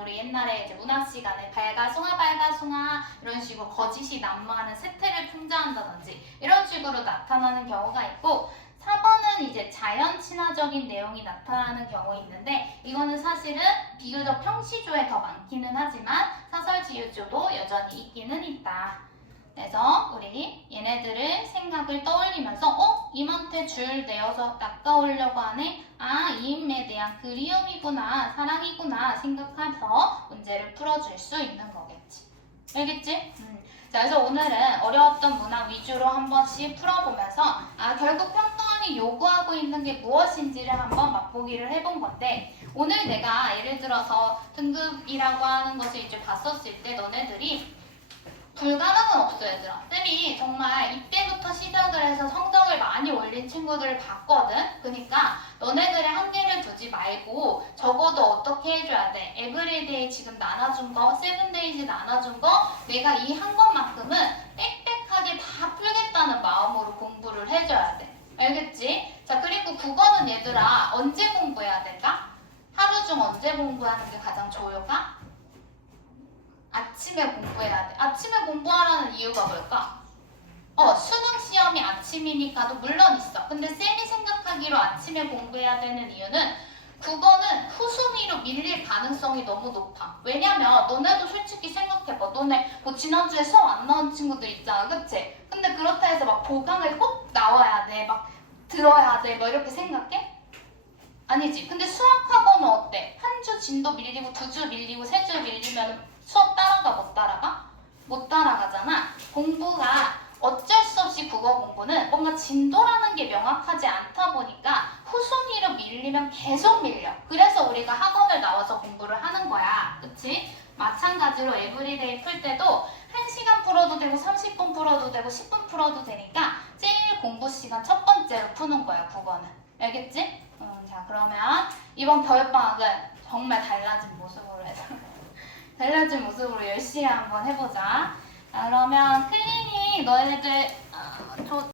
우리 옛날에 이제 문학 시간에 발가숭아 이런 식으로 거짓이 난무하는 세태를 풍자한다든지 이런 식으로 나타나는 경우가 있고, 4번은 이제 자연 친화적인 내용이 나타나는 경우 있는데, 이거는 사실은 비교적 평시조에 더 많기는 하지만 사설지유조도 여전히 있기는 있다. 그래서 우리 얘네들을 생각을 떠올리면서 임한테 줄 내어서 낚아오려고 하네? 이 임에 대한 그리움이구나, 사랑이구나 생각해서 문제를 풀어줄 수 있는 거겠지. 알겠지? 자, 그래서 오늘은 어려웠던 문학 위주로 한 번씩 풀어보면서 결국 평가원이 요구하고 있는 게 무엇인지를 한번 맛보기를 해본 건데, 오늘 내가 예를 들어서 등급이라고 하는 것을 이제 봤었을 때 너네들이 불가능은 없어, 얘들아. 쌤이 정말 이때부터 시작을 해서 성적을 많이 올린 친구들을 봤거든. 그러니까 너네들의 한계를 두지 말고 적어도 어떻게 해줘야 돼? 에브리데이 지금 나눠준 거, 세븐데이즈 나눠준 거, 내가 이 한 것만큼은 빽빽하게 다 풀겠다는 마음으로 공부를 해줘야 돼. 알겠지? 자, 그리고 국어는 얘들아 언제 공부해야 될까? 하루 중 언제 공부하는 게 가장 좋을까? 아침에 공부해야 돼. 아침에 공부하라는 이유가 뭘까? 수능 시험이 아침이니까도 물론 있어. 근데 쌤이 생각하기로 아침에 공부해야 되는 이유는 국어는 후순위로 밀릴 가능성이 너무 높아. 왜냐면 너네도 솔직히 생각해봐. 너네 뭐 지난주에 수업 안 나온 친구들 있잖아. 그치? 근데 그렇다 해서 막 보강을 꼭 나와야 돼. 막 들어야 돼. 뭐 이렇게 생각해? 아니지. 근데 수학학원은 어때? 한 주 진도 밀리고 2주 밀리고 3주 밀리면 수업 따라가 못 따라가? 못 따라가잖아. 공부가 어쩔 수 없이 국어 공부는 뭔가 진도라는 게 명확하지 않다 보니까 후순위로 밀리면 계속 밀려. 그래서 우리가 학원을 나와서 공부를 하는 거야. 그치? 마찬가지로 에브리데이 풀 때도 1시간 풀어도 되고 30분 풀어도 되고 10분 풀어도 되니까 제일 공부 시간 첫 번째로 푸는 거야, 국어는. 알겠지? 자, 그러면 이번 겨울방학은 정말 달라진 모습으로 해서 달라진 모습으로 열심히 한번 해보자. 자, 그러면 클리닉 너희들